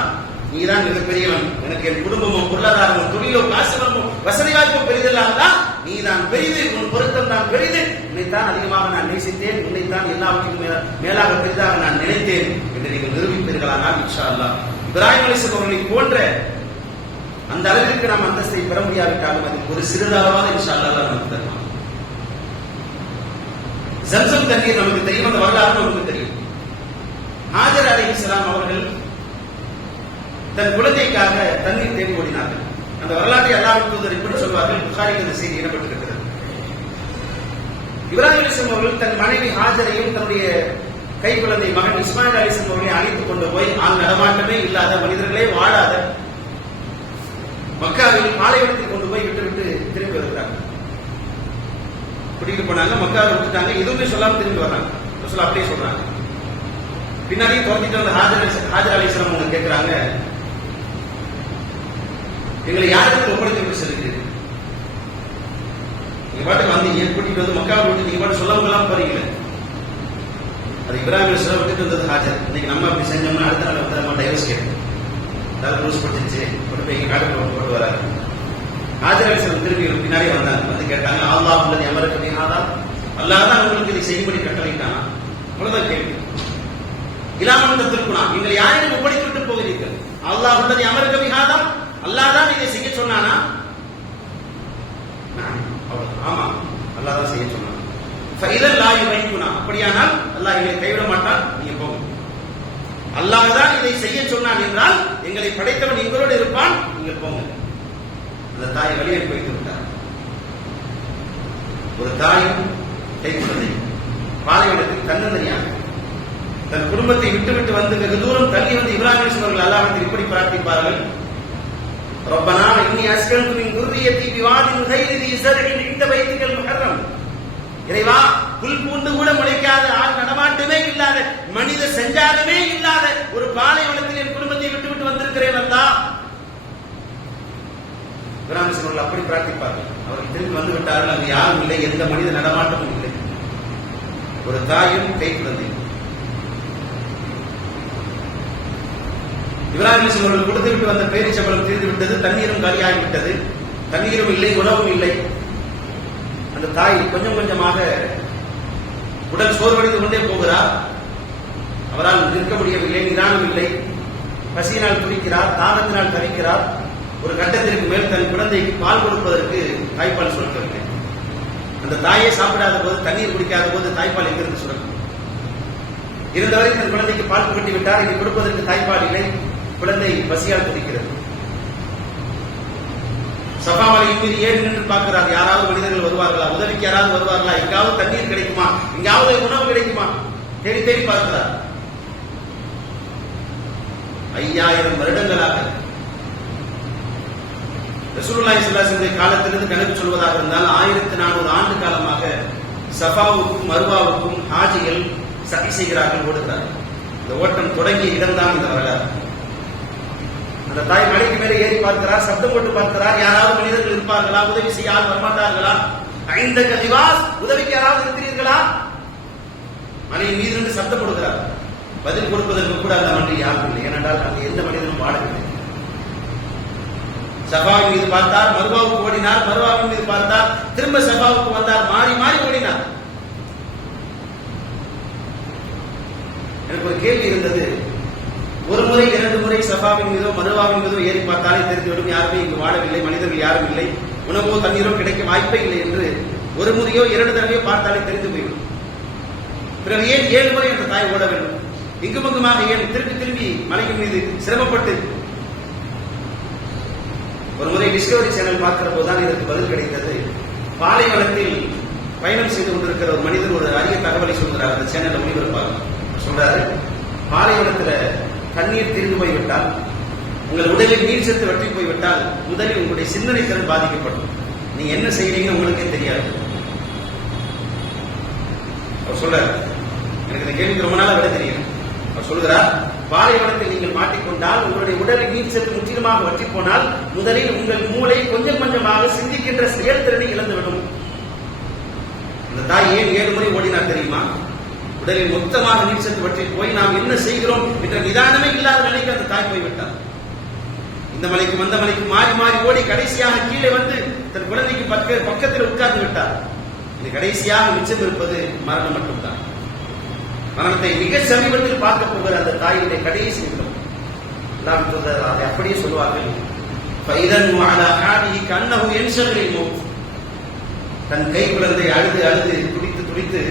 நீதான் மிகப்பெரியவன், எனக்கு என் குடும்பமும் பொருளாதாரமும் தொழிலோ காசுவரமும் வசதி வாய்ப்பும் பெரிதெல்லாம் தான், நீதான் பெரிது, உன் பொருத்தம் தான் பெரிது, உன்னைத்தான் அதிகமாக நான் நேசித்தேன், உன்னைத்தான் எல்லாவற்றையும் மேலாக பெரிதாக நான் நினைத்தேன் என்று நீங்கள் நிரூபிப்பீர்களானால் இன்ஷா அல்லாஹ் இப்ராஹிம் அலைஹிஸ்ஸலாம் அவர்களை போன்ற அந்த அளவிற்கு நாம் அந்தஸ்தை பெற முடியாவிட்டாலும் அது ஒரு சிறிதளவாக இன்ஷா அல்லாஹ் நமக்கு தருவான். ஜம்சம் தண்ணீர் நமக்கு தெரியும், அந்த வரலாறு நமக்கு தெரியும். ஹாஜர் அலைஹிஸ்ஸலாம் அவர்கள் தன் குழந்தைக்காக தண்ணீர் தேடி ஓடினார்கள். அந்த வரலாற்றை அல்லாஹ்வின் தூதர் இப்படி சொல்வார்கள், புகாரில் இந்த செய்தி இடம்பெற்றிருக்கிறது. இப்ராஹிம் அலைஹிஸ்ஸலாம் அவர்கள் தன் மனைவி ஹாஜரையும் தன்னுடைய கை குழந்தை மகன் இஸ்மாயில் அலைஹிஸ்ஸலாம் அவர்களை அழைத்துக் கொண்டு போய் ஆள் நடமாட்டமே இல்லாத, மனிதர்களே வாழாத மக்காவில் பாலைவனத்தில் கொண்டு போய் விட்டு திரும்பி வருகிறாங்க. கூட்டிட்டு போனாங்க, மக்காவை விட்டுட்டாங்க, எதுவுமே சொல்லாம திரும்பி வர்றாங்க. ரசூல் அப்படியே சொல்றாங்க. பின்னாடி துரத்திட்டு வந்த ஹாஜர் அலைஹிஸ்ஸலாம் அவங்க கேட்கிறாங்க, எங்களை யாருக்கு ஒப்படைத்து விட்டு செல்கிறீர்கள்? நீங்க பாட்டுக்கு வந்தீங்க, கூட்டிட்டு வந்து மக்காவை விட்டு நீங்க பாட்டு சொல்லாமலாம் போறீங்களே. அது இப்ராஹிம் அலைஹிஸ்ஸலாம் விட்டுட்டு வந்தது ஹாஜர். இன்னைக்கு நம்ம அப்படி செஞ்சோம்னா அடுத்த நாள் வந்து நம்ம டைவர்ஸ் கேட்போம். அதாவது ரூல்ஸ் படிச்சிருச்சு, கொண்டு போய் காட்டுக்குள்ள போட்டு வராங்க. ஹாஜர் அலைஹிஸ்ஸலாம் திரும்பி பின்னாடியே வந்தாங்க. வந்து கேட்டாங்க, அல்லாஹ் உள்ளது அமருக்கு நீஹாதா, அல்லாஹ் தான் உங்களுக்கு இதை செய்யும்படி கட்டளையிட்டானா? அவ்வளவுதான் கேள்வி. இலாமன் தத்திருக்குனா, நீங்கள் யாரையும் ஒப்படைத்து விட்டு போகிறீர்கள்? அல்லாஹ் உள்ளது அமருக்கு நீஹாதா, அல்லாஹ் தான் இதை செய்ய சொன்னானா? ஆமா, அல்லாஹ் தான் செய்ய சொன்னான். ஃபைதல் லா யுபைக்குனா, அப்படியானால் அல்லாஹ் எங்களை கைவிட மாட்டான், நீங்க போங்க. அல்லாஹ் தான் இதை செய்ய சொன்னான் என்றால் எங்களை படைத்தவன் எங்களோடு இருப்பான், நீங்கள் போங்க. அந்த தாய் வெளியே போய்த்து விட்டார். ஒரு தாயும் கை குழந்தை பாலைவனத்தில் தன்னந்தனியாக தன் குடும்பத்தை விட்டு வந்து வெகு தூரம் தள்ளி வந்து இப்ராஹிம் அலைஹிஸ்ஸலாம் அல்லாஹ்விற்கு இப்படி பிரார்த்திப்பார்கள், ரப்பனா இன்னி அஸ்கன்து மின் துர்ரியத்தி பிவாதின் கைரி தி ஸர்இன் இன்த பைத்திகல் முஹர்ரம். இறைவா, புல் பூண்டு கூட முளைக்காத, ஆள் நடமாட்டமே இல்லாத, மனித செஞ்சாரமே இல்லாத ஒரு பாலைவனத்தில் என் குடும்பத்தை விட்டு வந்திருக்கிறேன் அல்லாஹ். இப்ராஹிம் அலைஹிஸ்ஸலாம் அப்படி பிரார்த்திப்பார்கள். அவர்கள் திரும்பி வந்து விட்டார்கள். அங்கு யாரும் இல்லை, எந்த மனித நடமாட்டமும் இல்லை. ஒரு தாயும் கை குழந்தை. இப்ராஹிம் அலைஹிஸ்ஸலாம் அவர்கள் கொடுத்து விட்டு வந்த பேரிச்சம்பழம் தீர்ந்து விட்டது, தண்ணீரும் காலியாகிவிட்டது, தண்ணீரும் இல்லை, உணவும் இல்லை. அந்த தாய் கொஞ்சம் கொஞ்சமாக உடல் சோர்வடைந்து கொண்டே போகிறார். அவரால் நிற்க முடியவில்லை, நிதானம் இல்லை, பசியினால் துடிக்கிறார், தாகத்தினால் தவிக்கிறார். ஒரு கட்டத்திற்கு மேல் தன் குழந்தைக்கு பால் கொடுப்பதற்கு தாய்ப்பால் சுரக்கவில்லை. அந்த தாயே சாப்பிடாத போது, தண்ணீர் குடிக்காத போது தாய்ப்பால் எங்கிருந்து சுரக்கும்? இருந்தவரை தன் குழந்தைக்கு பால் புகட்டி விட்டார். இதை கொடுப்பதற்கு தாய்ப்பால் இல்லை, குழந்தை பசியால் துடிக்கிறது. சஃபா மலையின் மீது ஏறி நின்று பார்க்கிறார், யாராவது மனிதர்கள் வருவார்களா, உதவிக்கு யாராவது வருவார்களா, எங்காவது தண்ணீர் கிடைக்குமா, எங்காவது உணவு கிடைக்குமா, தேடி தேடி பார்க்கிறார். 5000 வருடங்களாக ரசூலுல்லாஹி ஸல்லல்லாஹு அலைஹி வஸல்லம் காலத்திலிருந்து கணக்கு சொல்வதாக இருந்தால் 1400 ஆண்டு காலமாக சஃபாவுக்கும் மர்வாவுக்கும் ஹாஜிகள் சதி செய்கிறார்கள், ஓடுகிறார்கள். இந்த ஓட்டம் தொடங்கிய இடம்தான் இந்த வரலாறு. அந்த தாய் மலைக்கு மேலே ஏறி பார்க்கிறார், சப்தம் போட்டு பார்க்கிறார், யாராவது மனிதர்கள் இருப்பார்களா, உதவி செய்ய யார் வரமாட்டார்களா, 5 கதிவாஸ், உதவிக்கு யாராவது இருக்கிறீர்களா? மலையின் மீது நின்று சப்தம் கொடுக்கிறார். பதில் கொடுப்பதற்கு கூட அந்த மண்ணில் யாரும் இல்லை, ஏனென்றால் அங்கு எந்த மனிதனும் வாழவில்லை. சஃபாவின் மீது பார்த்தார், மர்வாவுக்கு ஓடினார், மர்வாவின் மீது பார்த்தார், திரும்ப சஃபாவுக்கு வந்தார், மாறி மாறி ஓடினார். எனக்கு ஒரு கேள்வி இருந்தது, ஒரு முறை 2 முறை சஃபாவின் மீதோ மர்வாவின் மீதோ ஏறி பார்த்தாலே தெரிந்துவிடும் யாருமே இங்கு வாழவில்லை, மனிதர்கள் யாரும் இல்லை, உணவோ தண்ணீரோ கிடைக்க வாய்ப்பே இல்லை என்று ஒரு முறையோ 2 தடவையோ பார்த்தாலே தெரிந்து போய்விடும். பிறகு ஏன் 7 முறை என்ற தாய் ஓட வேண்டும்? இங்குமங்குமாக ஏன் திரும்பி மலையின் மீது சிரமப்பட்டு? ஒரு முறை டிஸ்கவரி சேனல் பார்க்கிற போதுதான் இதற்கு பதில் கிடைத்தது. பாலைவனத்தில் பயணம் செய்து கொண்டிருக்கிற ஒரு மனிதர் ஒரு அரிய தகவலை சொல்கிறார். அந்த சேனல் ஒளிபரப்பாக சொல்றாரு, பாலைவனத்துல தண்ணீர் தீர்ந்து போய்விட்டால், உங்கள் உடலில் நீர் சத்து வற்றி போய்விட்டால் முதலில் உங்களுடைய சிந்தனை திறன் பாதிக்கப்படும். நீங்க என்ன செய்யறீங்கன்னு உங்களுக்கே தெரியாது. அவர் சொல்றாரு, எனக்கு இந்த கேள்விக்கு ரொம்ப நாளா விட தெரியும். அவர் சொல்கிறார், பாலைவனத்தில் நீங்கள் மாட்டிக்கொண்டால், உங்களுடைய உடலில் நீர் சத்து முற்றிலுமாக வற்றி போனால் முதலில் உங்கள் மூளை கொஞ்சம் கொஞ்சமாக சிந்திக்கின்ற செயல்திறனை இழந்துவிடும். அந்த தாய் ஏன் 7 முறை ஓடினார் தெரியுமா? உடலில் மொத்தமாக நீர் சத்து வற்றி போய் நாம் என்ன செய்கிறோம் என்ற நிதானமே இல்லாத நிலைக்கு அந்த தாய் போய்விட்டார். இந்த மலைக்கும் அந்த மலைக்கும் மாறி மாறி ஓடி கடைசியாக கீழே வந்து தன் குழந்தைக்கு பக்கத்தில் உட்கார்ந்து விட்டார். இது கடைசியாக மிச்சம் இருப்பது மரணம் மட்டும்தான். மரணத்தை மிக சமீபத்தில் பார்க்க போகிற அந்த தாயினுடைய கடைசி நிமிடம் அதை அப்படியே சொல்வார்கள். தன் கை குழந்தை அழுது அழுது துடித்து துடித்து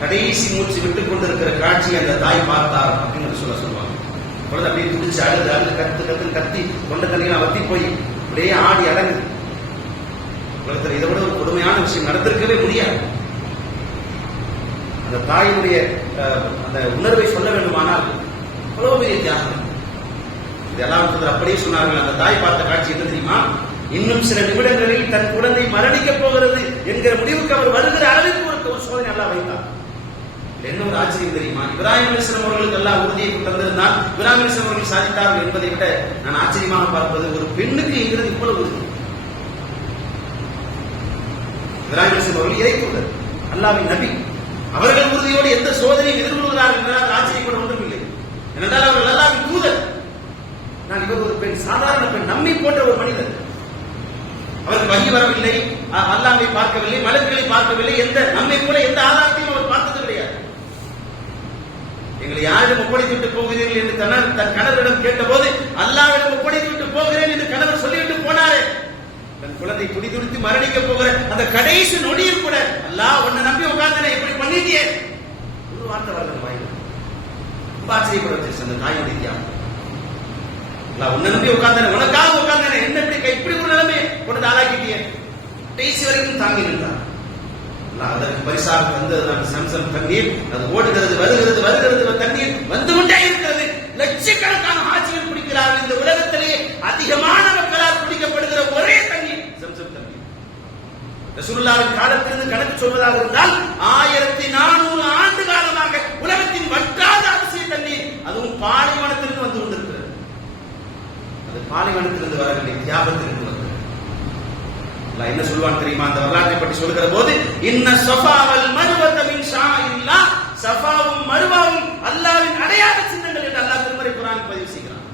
கடைசி மூச்சு விட்டுக் கொண்டிருக்கிற காட்சி அந்த தாய் பார்த்தார் அப்படின்னு சொல்லுவாங்க. குழந்தை அப்படியே துடிச்சு அழுது அழுது கத்து கத்தி கொண்ட தண்ணியெல்லாம் வத்தி போய் அப்படியே ஆடி அடங்குது. உலகத்தில் இதை விட ஒரு கொடுமையான விஷயம் நடந்திருக்கவே முடியாது. அந்த தாயினுடைய அந்த உணர்வை சொல்ல வேண்டுமானால் அவ்வளவு பெரிய தியாகம். இதெல்லாம் அப்படியே சொன்னார்கள். அந்த தாய் பார்த்த காட்சி என்ன தெரியுமா? இன்னும் சில நிமிடங்களில் தன் குழந்தை மரணிக்கப் போகிறது என்கிற முடிவுக்கு அவர் வருகிற அளவிற்கு ஒரு சோதனை அல்லாஹ் வைத்தார். என்ன ஒரு ஆச்சரியம் தெரியுமா? இப்ராஹிம் அலைஹிஸ்ஸலாம் அவர்களுக்கு அல்லாஹ் உறுதியை தந்திருந்தால் இப்ராஹிம் அலைஹிஸ்ஸலாம் அவர்கள் சாதித்தார்கள் என்பதை விட நான் ஆச்சரியமாக பார்ப்பது ஒரு பெண்ணுக்கு என்கிறது இவ்வளவு உறுதி. இப்ராஹிம் அலைஹிஸ்ஸலாம் அவர்கள் இறைத்தூதர், அல்லாஹ்வின் நபி. அவர்கள் உறுதியோடு எந்த சோதனையும் எதிர்கொள்கிறார்கள் என்றால் ஆச்சரியப்பட ஒன்றும் இல்லை. ஏனென்றால் அவர்கள் அல்லாஹ்வின் தூதர். நான் இவர் ஒரு பெண், சாதாரண பெண், நம்மை போன்ற ஒரு மனிதர். அவருக்கு வகி வரவில்லை, அல்லாஹ்வை பார்க்கவில்லை, மலக்குகளை பார்க்கவில்லை, எந்த நம்மை போல எந்த ஆதாரத்தையும் அவர் பார்த்தது கிடையாது. எங்களை யாரிடம் ஒப்படைத்து விட்டு போகிறீர்கள் என்று தன் கணவரிடம் கேட்டபோது அல்லாஹ்விடம் ஒப்படைத்து விட்டு போகிறேன் என்று கணவர் சொல்லிவிட்டு போனாரே. தன் குழந்தை துடிதுடித்து மரணிக்க போகிற அந்த கடைசி நொடியில் கூட அல்லாஹ் உன்னை நம்பி உட்கார்ந்தன இப்படி பண்ணிட்டியே ஒரு வார்த்தை வரல வாயில். ரொம்ப ஆச்சரியப்பட வச்சிருச்சு அந்த தாயுடைய தியாகம். உன்னை நம்பி உட்கார்ந்தன, உனக்காக உட்கார்ந்தன, என்ன இப்படி ஒரு நிலைமையை கொண்டு ஆளாக்கிட்டிய கடைசி வரைக்கும் தாங்கி நின்றார். அதற்கு பரிசாக வந்தது சம்சம் தண்ணீர். அது ஓடுகிறது, வருகிறது, வருகிறது, தண்ணீர் வந்து கொண்டே இருக்கிறது. லட்சக்கணக்கான ஆட்சிகள் குடிக்கிறார்கள். இந்த உலகத்திலேயே அதிகமான மக்களால் குடிக்கப்படுகிற ஒரே தண்ணீர் சம்சம் தண்ணீர். ரசூலுல்லாஹின் காலத்திலிருந்து கணக்கு சொல்வதாக இருந்தால் 1400 ஆண்டு காலமாக உலகத்தின் வற்றாத அரிசி தண்ணீர், அதுவும் பாலைவனத்திலிருந்து வந்து கொண்டிருக்கிறது. அது பாலைவனத்திலிருந்து வரவில்லை, தியாகத்திலிருந்து வந்தது. என்ன சொல்வான் தெரியுமா? அந்த வரலாற்றை பற்றி சொல்கிற போது இன்ன ஸஃபாவல் மர்வத மின் ஷாஇரில்லாஹ், ஸஃபாவும் மர்வாவும் அல்லாஹ்வின் அடையாள சின்னங்கள் என்று அல்லாஹ் திருமறை குர்ஆனில் பதிவு செய்கிறான்.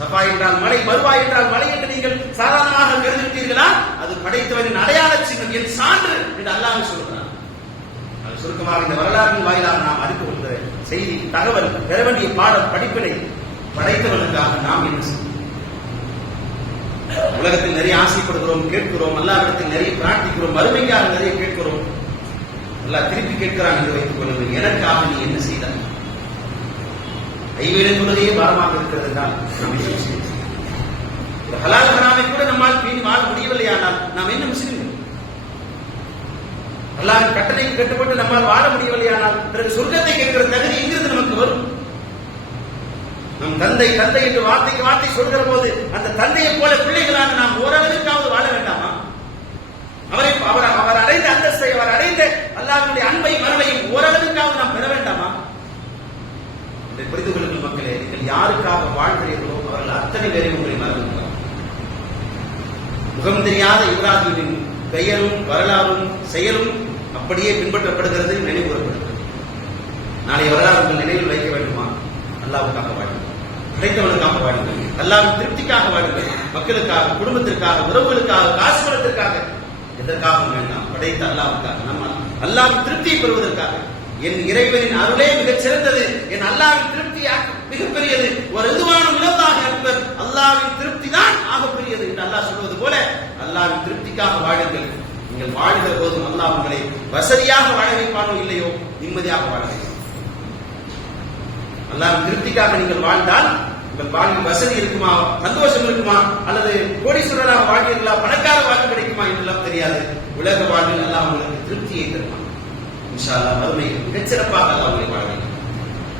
ஸஃபா என்றால் மலை, மர்வா என்றால் மலை என்று நீங்கள் சாதாரணமாக கருதுகிறீர்களா? அது படைத்தவனின் அடையாள சின்னம், என் சான்று என்று அல்லாஹ் சொல்கிறான். அது சுருக்கமாக இந்த வரலாற்றின் வாயிலாக நாம் அறிந்து கொள்கிற செய்தி, தகவல், பெற வேண்டிய பாடம், படிப்பினை, படைத்தவனுக்காக நாம் என்ன செய்வோம்? உலகத்தில் நிறைய ஆசைப்படுகிறோம், கேட்கிறோம், அல்லாஹ்விடத்தில் நிறைய பிரார்த்திக்கிறோம், மறுமைக்காக நிறைய கேட்கிறோம். அல்லாஹ் திருப்பி கேட்கிறான் என்று வைத்துக் கொள்ளுங்கள், எனக்காக நீ என்ன செய்தாய்? ஐவேளை தொழுகையே பாரமாக இருக்கிறது என்றால் நாம் என்ன செய்வோம்? ஹலால் ஹராமை கூட நம்மால் பேணி வாழ முடியவில்லையானால் நாம் என்ன முஸ்லிம்கள்? அல்லாஹ்வின் கட்டளைக்கு கட்டுப்பட்டு நம்மால் வாழ முடியவில்லையானால் பிறகு சொர்க்கத்தை கேட்கிற தகுதி எங்கிருந்து நமக்கு வரும்? நம் தந்தை தந்தை என்று வார்த்தைக்கு வார்த்தை சொல்கிற போது அந்த தந்தையை போல பிள்ளைகளாக நாம் ஓரளவுக்காவது வாழ வேண்டாமா? அவர் அடைந்த அந்தஸ்தை, அவர் அடைந்த அல்லாஹ்வுடைய அன்பை, மறுமையும் ஓரளவுக்காவது நாம் பெற வேண்டாமா? இதை புரிந்து கொள்ளுங்கள் மக்களே. நீங்கள் யாருக்காக வாழ்கிறீர்களோ அவர்கள் அத்தனை பேரையும் உங்களை மறந்துவிட்டார். முகம் தெரியாத இப்ராஹிமின் பெயரும் வரலாறும் செயலும் அப்படியே பின்பற்றப்படுகிறது, நினைவுகூரப்படுகிறது. நாளை வரலாறு உங்கள் நினைவில் வைக்க வேண்டுமா? அல்லாஹ்வுக்காக வாழுங்கள், கிடைத்தவனுக்காக வாழுங்கள், அல்லாஹ்வின் திருப்திக்காக வாழுங்கள், மக்களுக்காக, குடும்பத்திற்காக, உறவுகளுக்காக, காசு பணத்திற்காக, எதற்காக வேண்டாம், படைத்த அல்லாஹ்வுக்காக, நம்ம அல்லாஹ்வின் திருப்தியை பெறுவதற்காக. என் இறைவனின் அருளே மிகச் சிறந்தது, என் அல்லாஹ்வின் திருப்தி மிகப்பெரியது. ஒரு இதுவான உலகமாக இருப்பது அல்லாஹ்வின் திருப்தி தான் ஆகப்பெரியது என்று அல்லாஹ் சொல்வது போல அல்லாஹ்வின் திருப்திக்காக வாழுங்கள். நீங்கள் வாழ்கிற போதும் அல்லாஹ் உங்களை வசதியாக வாழ வைப்பானோ இல்லையோ, நிம்மதியாக வாழ வைப்பான். அல்லாஹ்வின் திருப்திக்காக நீங்கள் வாழ்ந்தால் உங்கள் வாழ்வில் வசதி இருக்குமா, சந்தோஷம் இருக்குமா, அல்லது கோடீஸ்வரராக வாழ்வீர்களா, பணக்கார வாழ்வு கிடைக்குமா என்றெல்லாம் தெரியாது. உலக வாழ்வில் அல்லாஹ் உங்களுக்கு திருப்தியை தருவான். இன்ஷா அல்லாஹ் மறுமையில் மிகச்சிறப்பாக அல்லாஹ் உங்களை வாழ வைக்கும்.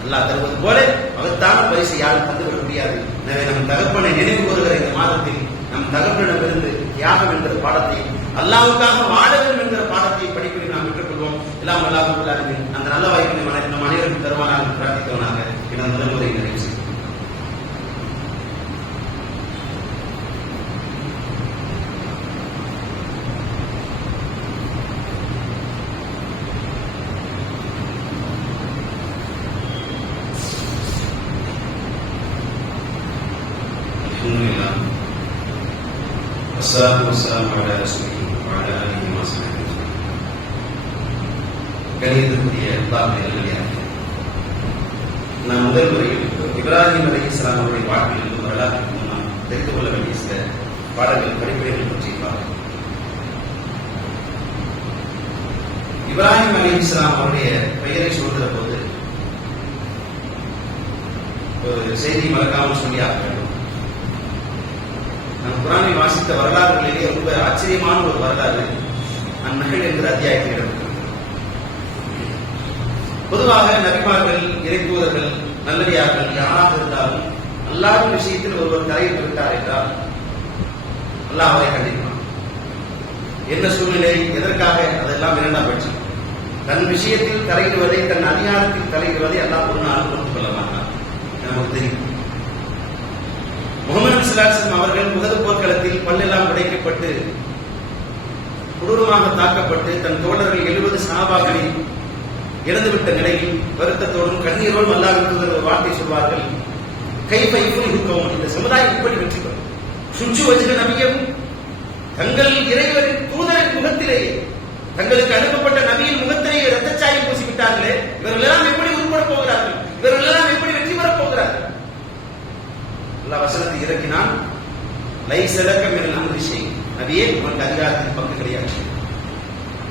அல்லாஹ் தருவது போல மகத்தான பரிசை யாரும் தந்துவிட முடியாது. எனவே நம் தகப்பனை நினைவு கூறுகிற இந்த மாதத்தில் நம் தகப்பனிடமிருந்து தியாகம் என்கிற பாடத்தை, அல்லாஹ்வுக்காக வாழ வேண்டும் என்கிற பாடத்தை படிப்பதை நாம் பெற்றுக்கொள்வோம். எல்லாம் அல்லாஹ் அந்த நல்ல வாய்ப்பினை நம் அனைவருக்கும் தருவானாக பிரார்த்தித்தவனாக எனது முதல்முறை நிறைவு செய்யும். والصلاة والسلام على رسوله وعلى آله وصحبه أجمعين. கணியத்திற்குரிய அல்லாஹ்வின் நாம் முதல் முறையில் இப்ராஹிம் அலைஹிஸ்ஸலாம் அவருடைய வாழ்க்கையிலிருந்து வரலாற்றிலிருந்து நாம் தெரிந்து கொள்ள வேண்டிய சில பாடங்கள் படிப்படைகள் பற்றி பார்ப்போம். இப்ராஹிம் அலைஹிஸ்ஸலாம் அவருடைய பெயரை சொல்கிற போது ஒரு செய்தி மறக்காமல் சொல்லி ஆக வேண்டும். நாம் குர்ஆனில் வாசித்த வரலாறுகளிலேயே ரொம்ப ஆச்சரியமான ஒரு வரலாறு அந்நகல் என்கிற அத்தியாயத்தில் இடம்பெற்றது. பொதுவாக நபிமார்கள், இறைத்தூதர்கள், நல்லடியார்கள் யாராக இருந்தாலும் அல்லாஹ்வின் விஷயத்தில் ஒருவர் தலையிட்டு விட்டார் என்றால் அல்லாஹ் அவரை கண்டிப்பான். என்ன சூழ்நிலை, எதற்காக, அதெல்லாம் இரண்டாம் பட்சம். தன் விஷயத்தில் தலையிடுவதை, தன் அதிகாரத்தில் தலையிடுவதை அல்லாஹ் ஒரு நாள் பொறுத்துக் கொள்ள மாட்டார். நமக்கு தெரியும். முகமது ஸல்லல்லாஹு அலைஹி வஸல்லம் அவர்கள் உஹது போர்க்களத்தில் பல்லெல்லாம் உடைக்கப்பட்டு கொடூரமாக தாக்கப்பட்டு தன் தோழர்கள் 70 சஹாபாக்களில் இறந்துவிட்ட நிலையில் வருத்தத்தோடும் கண்ணீரோடும் அல்லாஹ்வின் தூதர் ஒரு வார்த்தை சொல்வார்கள், கைஃப யுஃப்லிஹுல், இந்த சமுதாயம் இப்படி வெற்றி பெறும். சுஞ்சு வஜ்ஹ நபியும், தங்கள் இறைவரின் தூதரின் முகத்திலேயே, தங்களுக்கு அனுப்பப்பட்ட நபியின் முகத்திலேயே இரத்தச்சாயம் பூசிவிட்டார்களே, இவர்கள் எல்லாம் எப்படி உருப்பட போகிறார்கள், இவர்கள் எல்லாம் எப்படி வெற்றி பெறப் போகிறார்கள்? அல்லாஹ் வசனத்தை இறக்கினான், லைஸ லக மினல் அம்ரி ஷை, நபியே உனக்கு அதிகாரத்தில் பங்கு கிடையாது.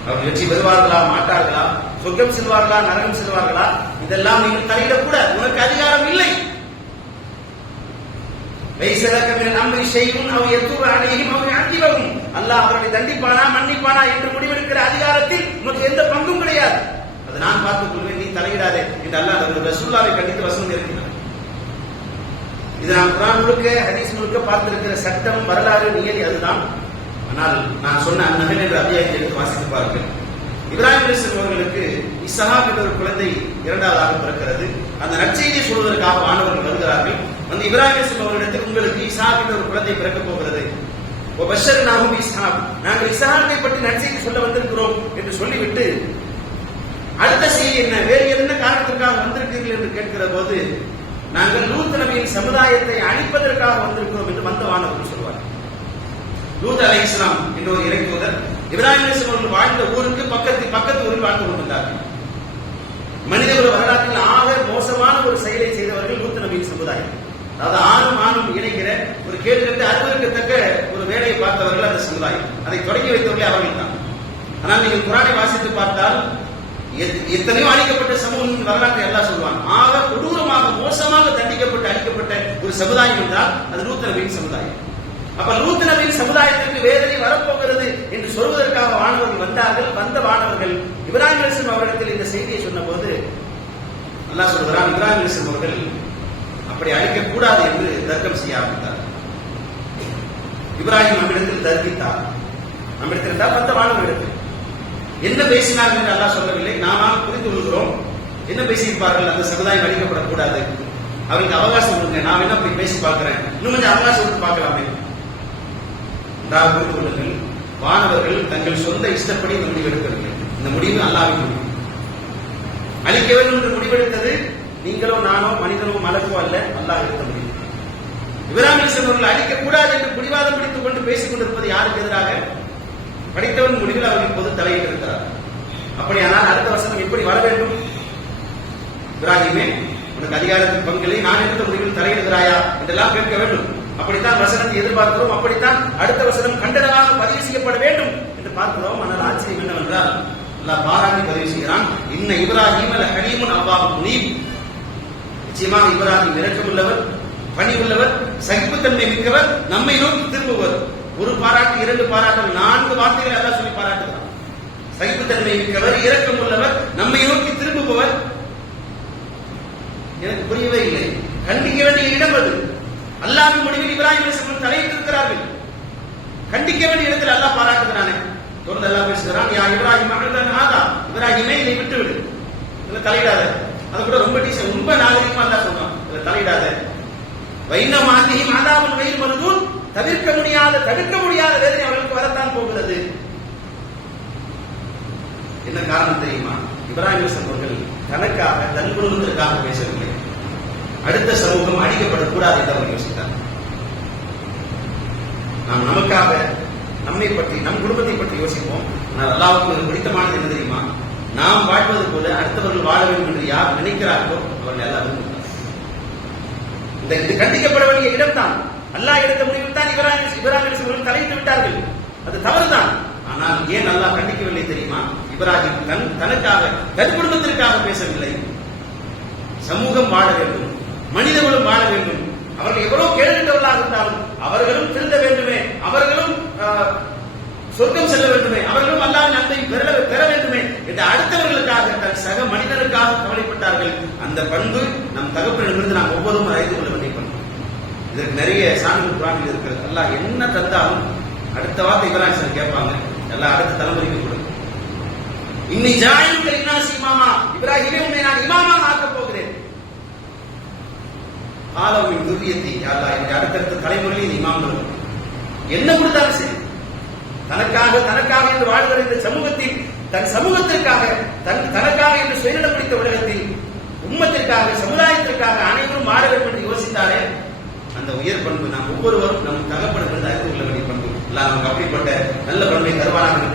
அவர்கள் வெற்றி பெறுவார்களா மாட்டார்களா, சொர்க்கம் செல்வார்களா நரகம் செல்வார்களா, இதெல்லாம் நீங்கள் தலையிடக்கூடாது, உனக்கு அதிகாரம் இல்லை. லைஸ லக மினல் அம்ரி ஷைஉன் அவ் யதுபு அலைஹிம் அவ் யுஅதிபஹும், அல்லாஹ் அவர்களை தண்டிப்பானா மன்னிப்பானா என்று முடிவெடுக்கிற அதிகாரத்தில் உனக்கு எந்த பங்கும் கிடையாது. அதை நான் பார்த்துக் கொள்வேன், நீ தலையிடாதே என்று அல்லாஹ் ரசூலுல்லாஹை கண்டித்து வசனம் இறக்கினார். இது நாம் குர்ஆன் முழுக்க, ஹதீஸ் முழுக்க பார்த்திருக்கிற சட்டம், வரலாறு, நியதி அதுதான். ஆனால் நான் சொன்ன அந்நகல் என்ற அத்தியாயத்தை எடுத்து வாசித்து பாருங்கள். இப்ராஹிம் அலைஹிஸ்ஸலாம் அவர்களுக்கு இஸ்ஹாக் என்ற ஒரு குழந்தை இரண்டாவதாக பிறக்கிறது. அந்த நற்செய்தியை சொல்வதற்காக வானவர்கள் வருகிறார்கள். அந்த இப்ராஹிம் அலைஹிஸ்ஸலாம் அவர்களிடத்தில் உங்களுக்கு இஸ்ஹாக் என்ற ஒரு குழந்தை பிறக்கப் போகிறது, வபஷர்னாஹு பிஇஸ்ஹாக், நாங்கள் இஸ்ஹாக்கை பற்றி நற்செய்தி சொல்ல வந்திருக்கிறோம் என்று சொல்லிவிட்டு அடுத்த செய்தி என்ன, வேறு என்ன காரணத்திற்காக வந்திருக்கிறீர்கள் என்று கேட்கிற போது, நாங்கள் லூத் நபியின் சமுதாயத்தை அழிப்பதற்காக வந்திருக்கிறோம் என்று வந்த வானவர்கள் சொல்வார். லூத் அலைஹிஸ்ஸலாம் என்ற ஒரு இறைத்தூதர் இப்ராஹிம் அலைஹிஸ்ஸலாம் அவர்கள் வாழ்ந்த ஊருக்கு பக்கத்து ஊரில் வாழ்ந்து கொண்டிருந்தார்கள். மனிதகுல வரலாற்றில் ஆக மோசமான ஒரு செயலை செய்தவர்கள் லூத் நபியின் சமுதாயம். அதாவது ஆணும் இணைகிற ஒரு கேட்டுக்கட்டு அருவருக்கத்தக்க ஒரு வேலையை பார்த்தவர்கள் அந்த சமுதாயம். அதை தொடங்கி வைத்தவர்களே அவர்கள் தான். ஆனால் நீங்கள் குர்ஆனை வாசித்து பார்த்தால் எத்தனையோ அழிக்கப்பட்ட சமூகத்தின் வரலாற்றை எல்லாம் சொல்வாங்க. ஆக கொடூரமாக மோசமாக தண்டிக்கப்பட்டு அழிக்கப்பட்ட ஒரு சமுதாயம் என்றால் அது லூத் நபியின் சமுதாயம். அப்ப லூத் நபியின் சமுதாயத்திற்கு வேதனை வரப்போகிறது என்று சொல்வதற்காக வானவர்கள் வந்தார்கள். வந்த வானவர்கள் இப்ராஹிம் அலைஹிஸ்ஸலாம் அவரிடத்தில் இந்த செய்தியை சொன்ன போது அல்லாஹ் சொல்கிறான், இப்ராஹிம் அலைஹிஸ்ஸலாம் அவர்கள் அப்படி அழிக்க கூடாது என்று தர்க்கம் செய்ய ஆரம்பித்தார். இப்ராஹிம் நம்மிடத்தில் தர்க்கித்தார். நம்மிடத்தில் வந்த வானவர்கள் என்ன பேசினார்கள் என்று அல்லாஹ் சொல்லவில்லை. நாம புரிந்து கொள்கிறோம். என்ன பேசியிருப்பார்கள், அந்த சமுதாயம் அழிக்கப்படக்கூடாது, அவருக்கு அவகாசம் கொடுங்க, நான் என்ன அப்படி பேசி பார்க்கிறேன், இன்னும் கொஞ்சம் அவகாசம் கொடுத்து பார்க்கலாமே. புரிந்து கொள்ளுங்கள், வானவர்கள் தங்கள் சொந்த இஷ்டப்படி இந்த முடிவு எடுக்கவில்லை. இந்த முடிவு அல்லாஹ்வின் முடிவு. அழிக்க வேண்டும் என்று முடிவெடுத்தது நீங்களோ நானோ மனிதனோ மலக்கோ அல்ல, அல்லாஹ் எடுத்த முடிவு. இப்ராஹிம் அலைஹிஸ்ஸலாம் அவர்கள் அழிக்கக்கூடாது என்று பிடிவாதம் பிடித்துக் கொண்டு பேசிக் கொண்டிருப்பது யாருக்கு எதிராக? படித்தவன் முடிவில் அவர்கள் இப்போது தலையிட்டு இருக்கிறார். அப்படியானால் அடுத்த வசனம் எப்படி வர வேண்டும்? இப்ராஹிமே உனக்கு அதிகாரத்தின் பங்கிலே நான் எடுத்த முடிவில் தலையிடுகிறாயா என்றெல்லாம் கேட்க வேண்டும். அப்படித்தான் வசனத்தை எதிர்பார்க்கிறோம். அப்படித்தான் அடுத்த வசனம் கண்டனமாக பதிவு செய்யப்பட வேண்டும் என்று பார்க்கிறோம். ஆனால் ஆச்சரியம் என்னவென்றால் அல்லாஹ் பாராட்டி பதிவு செய்கிறான், இன்ன இப்ராஹீம லஹலீமுன் அவ்வாஹு முனீப், நிச்சயமாக இப்ராஹிம் இரக்கமுள்ளவர், பணிவுள்ளவர், சகிப்புத்தன்மை மிக்கவர், நம்மை நோக்கி திரும்புவர். ஒரு பாராட்டு, இரண்டு பாராட்டுகள், 4 வார்த்தைகளை அல்லாஹ் சொல்லி பாராட்டுகிறார். சகிப்புத்தன்மை மிக்கவர், இரக்கம் உள்ளவர், நம்மை நோக்கி திரும்புபவர். எனக்கு புரியவே இல்லை. கண்டிக்க வேண்டிய இடம் அது. அல்லாஹ்வின் முடிவில் இப்ராஹிம் அலைஹிஸ்ஸலாம் தலையிட்டிருக்கிறார்கள். கண்டிக்க வேண்டிய இடத்தில் அல்லாஹ் பாராட்டுகிறானே. தொடர்ந்து அல்லாஹ் பேசுகிறான், யா இப்ராஹிம் அஹ்லன் ஹாதா, இப்ராஹிமே இதை விட்டு விடு, இதுல தலையிடாத. அது கூட ரொம்ப நாகரிகமா அல்லாஹ் சொல்றான், இதுல தலையிடாத. வைன்ன மாஹிஹிம் அதாபுன் கைர் மர்தூத், தவிர்க்க முடியாத, தடுக்க முடியாத வேதனை அவர்களுக்கு வரத்தான் போகிறது. என்ன காரணம் தெரியுமா? இப்ராஹிம் அலைஹிஸ்ஸலாம் அவர்கள் தனக்காக, தன் குடும்பத்திற்காக பேசவில்லை. அடுத்த சமூகம் அழிக்கப்படக்கூடாது என்று அவர் யோசித்தார். நாம் நமக்காக, நம்மை பற்றி, நம் குடும்பத்தை பற்றி யோசிப்போம். ஆனால் அல்லாஹ்வுக்கு பிடித்தமானது என்ன தெரியுமா? நாம் வாழ்வது போல அடுத்தவர்கள் வாழ வேண்டும் என்று யார் நினைக்கிறார்களோ அவர்கள் எல்லாரும் இது கண்டிக்கப்பட வேண்டிய இடம்தான். அல்லாஹ் எடுத்த முடிவில் தான் இப்ராஹிம் அவர்கள் தலையிட்டு விட்டார்கள். அது தவறுதான். ஆனால் ஏன் அல்லாஹ் கண்டிக்கவில்லை தெரியுமா? இப்ராஹிம் தனக்காக, தன் குடும்பத்திற்காக பேசவில்லை. சமூகம் வாழ வேண்டும், மனிதர்களும் வாழ வேண்டும். அவர்கள் எவ்வளவு கேடுகின்றவர்களாக இருந்தாலும் அவர்களும் திருந்த வேண்டுமே, அவர்களும் சொர்க்கம் செல்ல வேண்டுமே, அவர்களும் அல்லாஹ்வின் அன்பை பெற வேண்டுமே என்று அடுத்தவர்களுக்காக, தன் சக மனிதனுக்காக கவலைப்பட்டார்கள். அந்த பண்பு நம் தகப்பனிடமிருந்து நாம் ஒவ்வொருவரும் அறிந்து கொள்ள வேண்டிய பண்பு. இதற்கு நிறைய சான்றுகள் குர்ஆனில் இருக்கிறது. அல்லாஹ் என்ன தந்தாலும் அடுத்த வார்த்தை இப்ராஹிம் கேட்பாங்க, எல்லாம் அடுத்த தலைமுறைக்கு கொடுக்கும். இன்னி ஜாயிலுக லின்னாசி இமாமா, இப்ராஹிமே உன்னை நான் இமாமாக ஆக்கப் போகிறேன். ஆலமின் துர்ரியத்தி, அல்லாஹ் எனக்கு அடுத்தடுத்த தலைமுறையில் இமாம்கள் என்ன கொடுத்தாலும் சரி, தனக்காக என்று வாழ்கிற இந்த சமூகத்தில், தன் சமூகத்திற்காக, தனக்காக என்று சுயநலம் பிடித்த உலகத்தில், உம்மத்திற்காக, சமுதாயத்திற்காக அனைவரும் வாழ வேண்டும் என்று யோசித்தாரே, அந்த உயர் பண்பு நாம் ஒவ்வொருவரும் நம் தகப்பனிலிருந்து அறிந்து கொள்ள வேண்டிய பண்பு. எல்லாம் நமக்கு அப்படிப்பட்ட நல்ல பண்பை தருவானாக.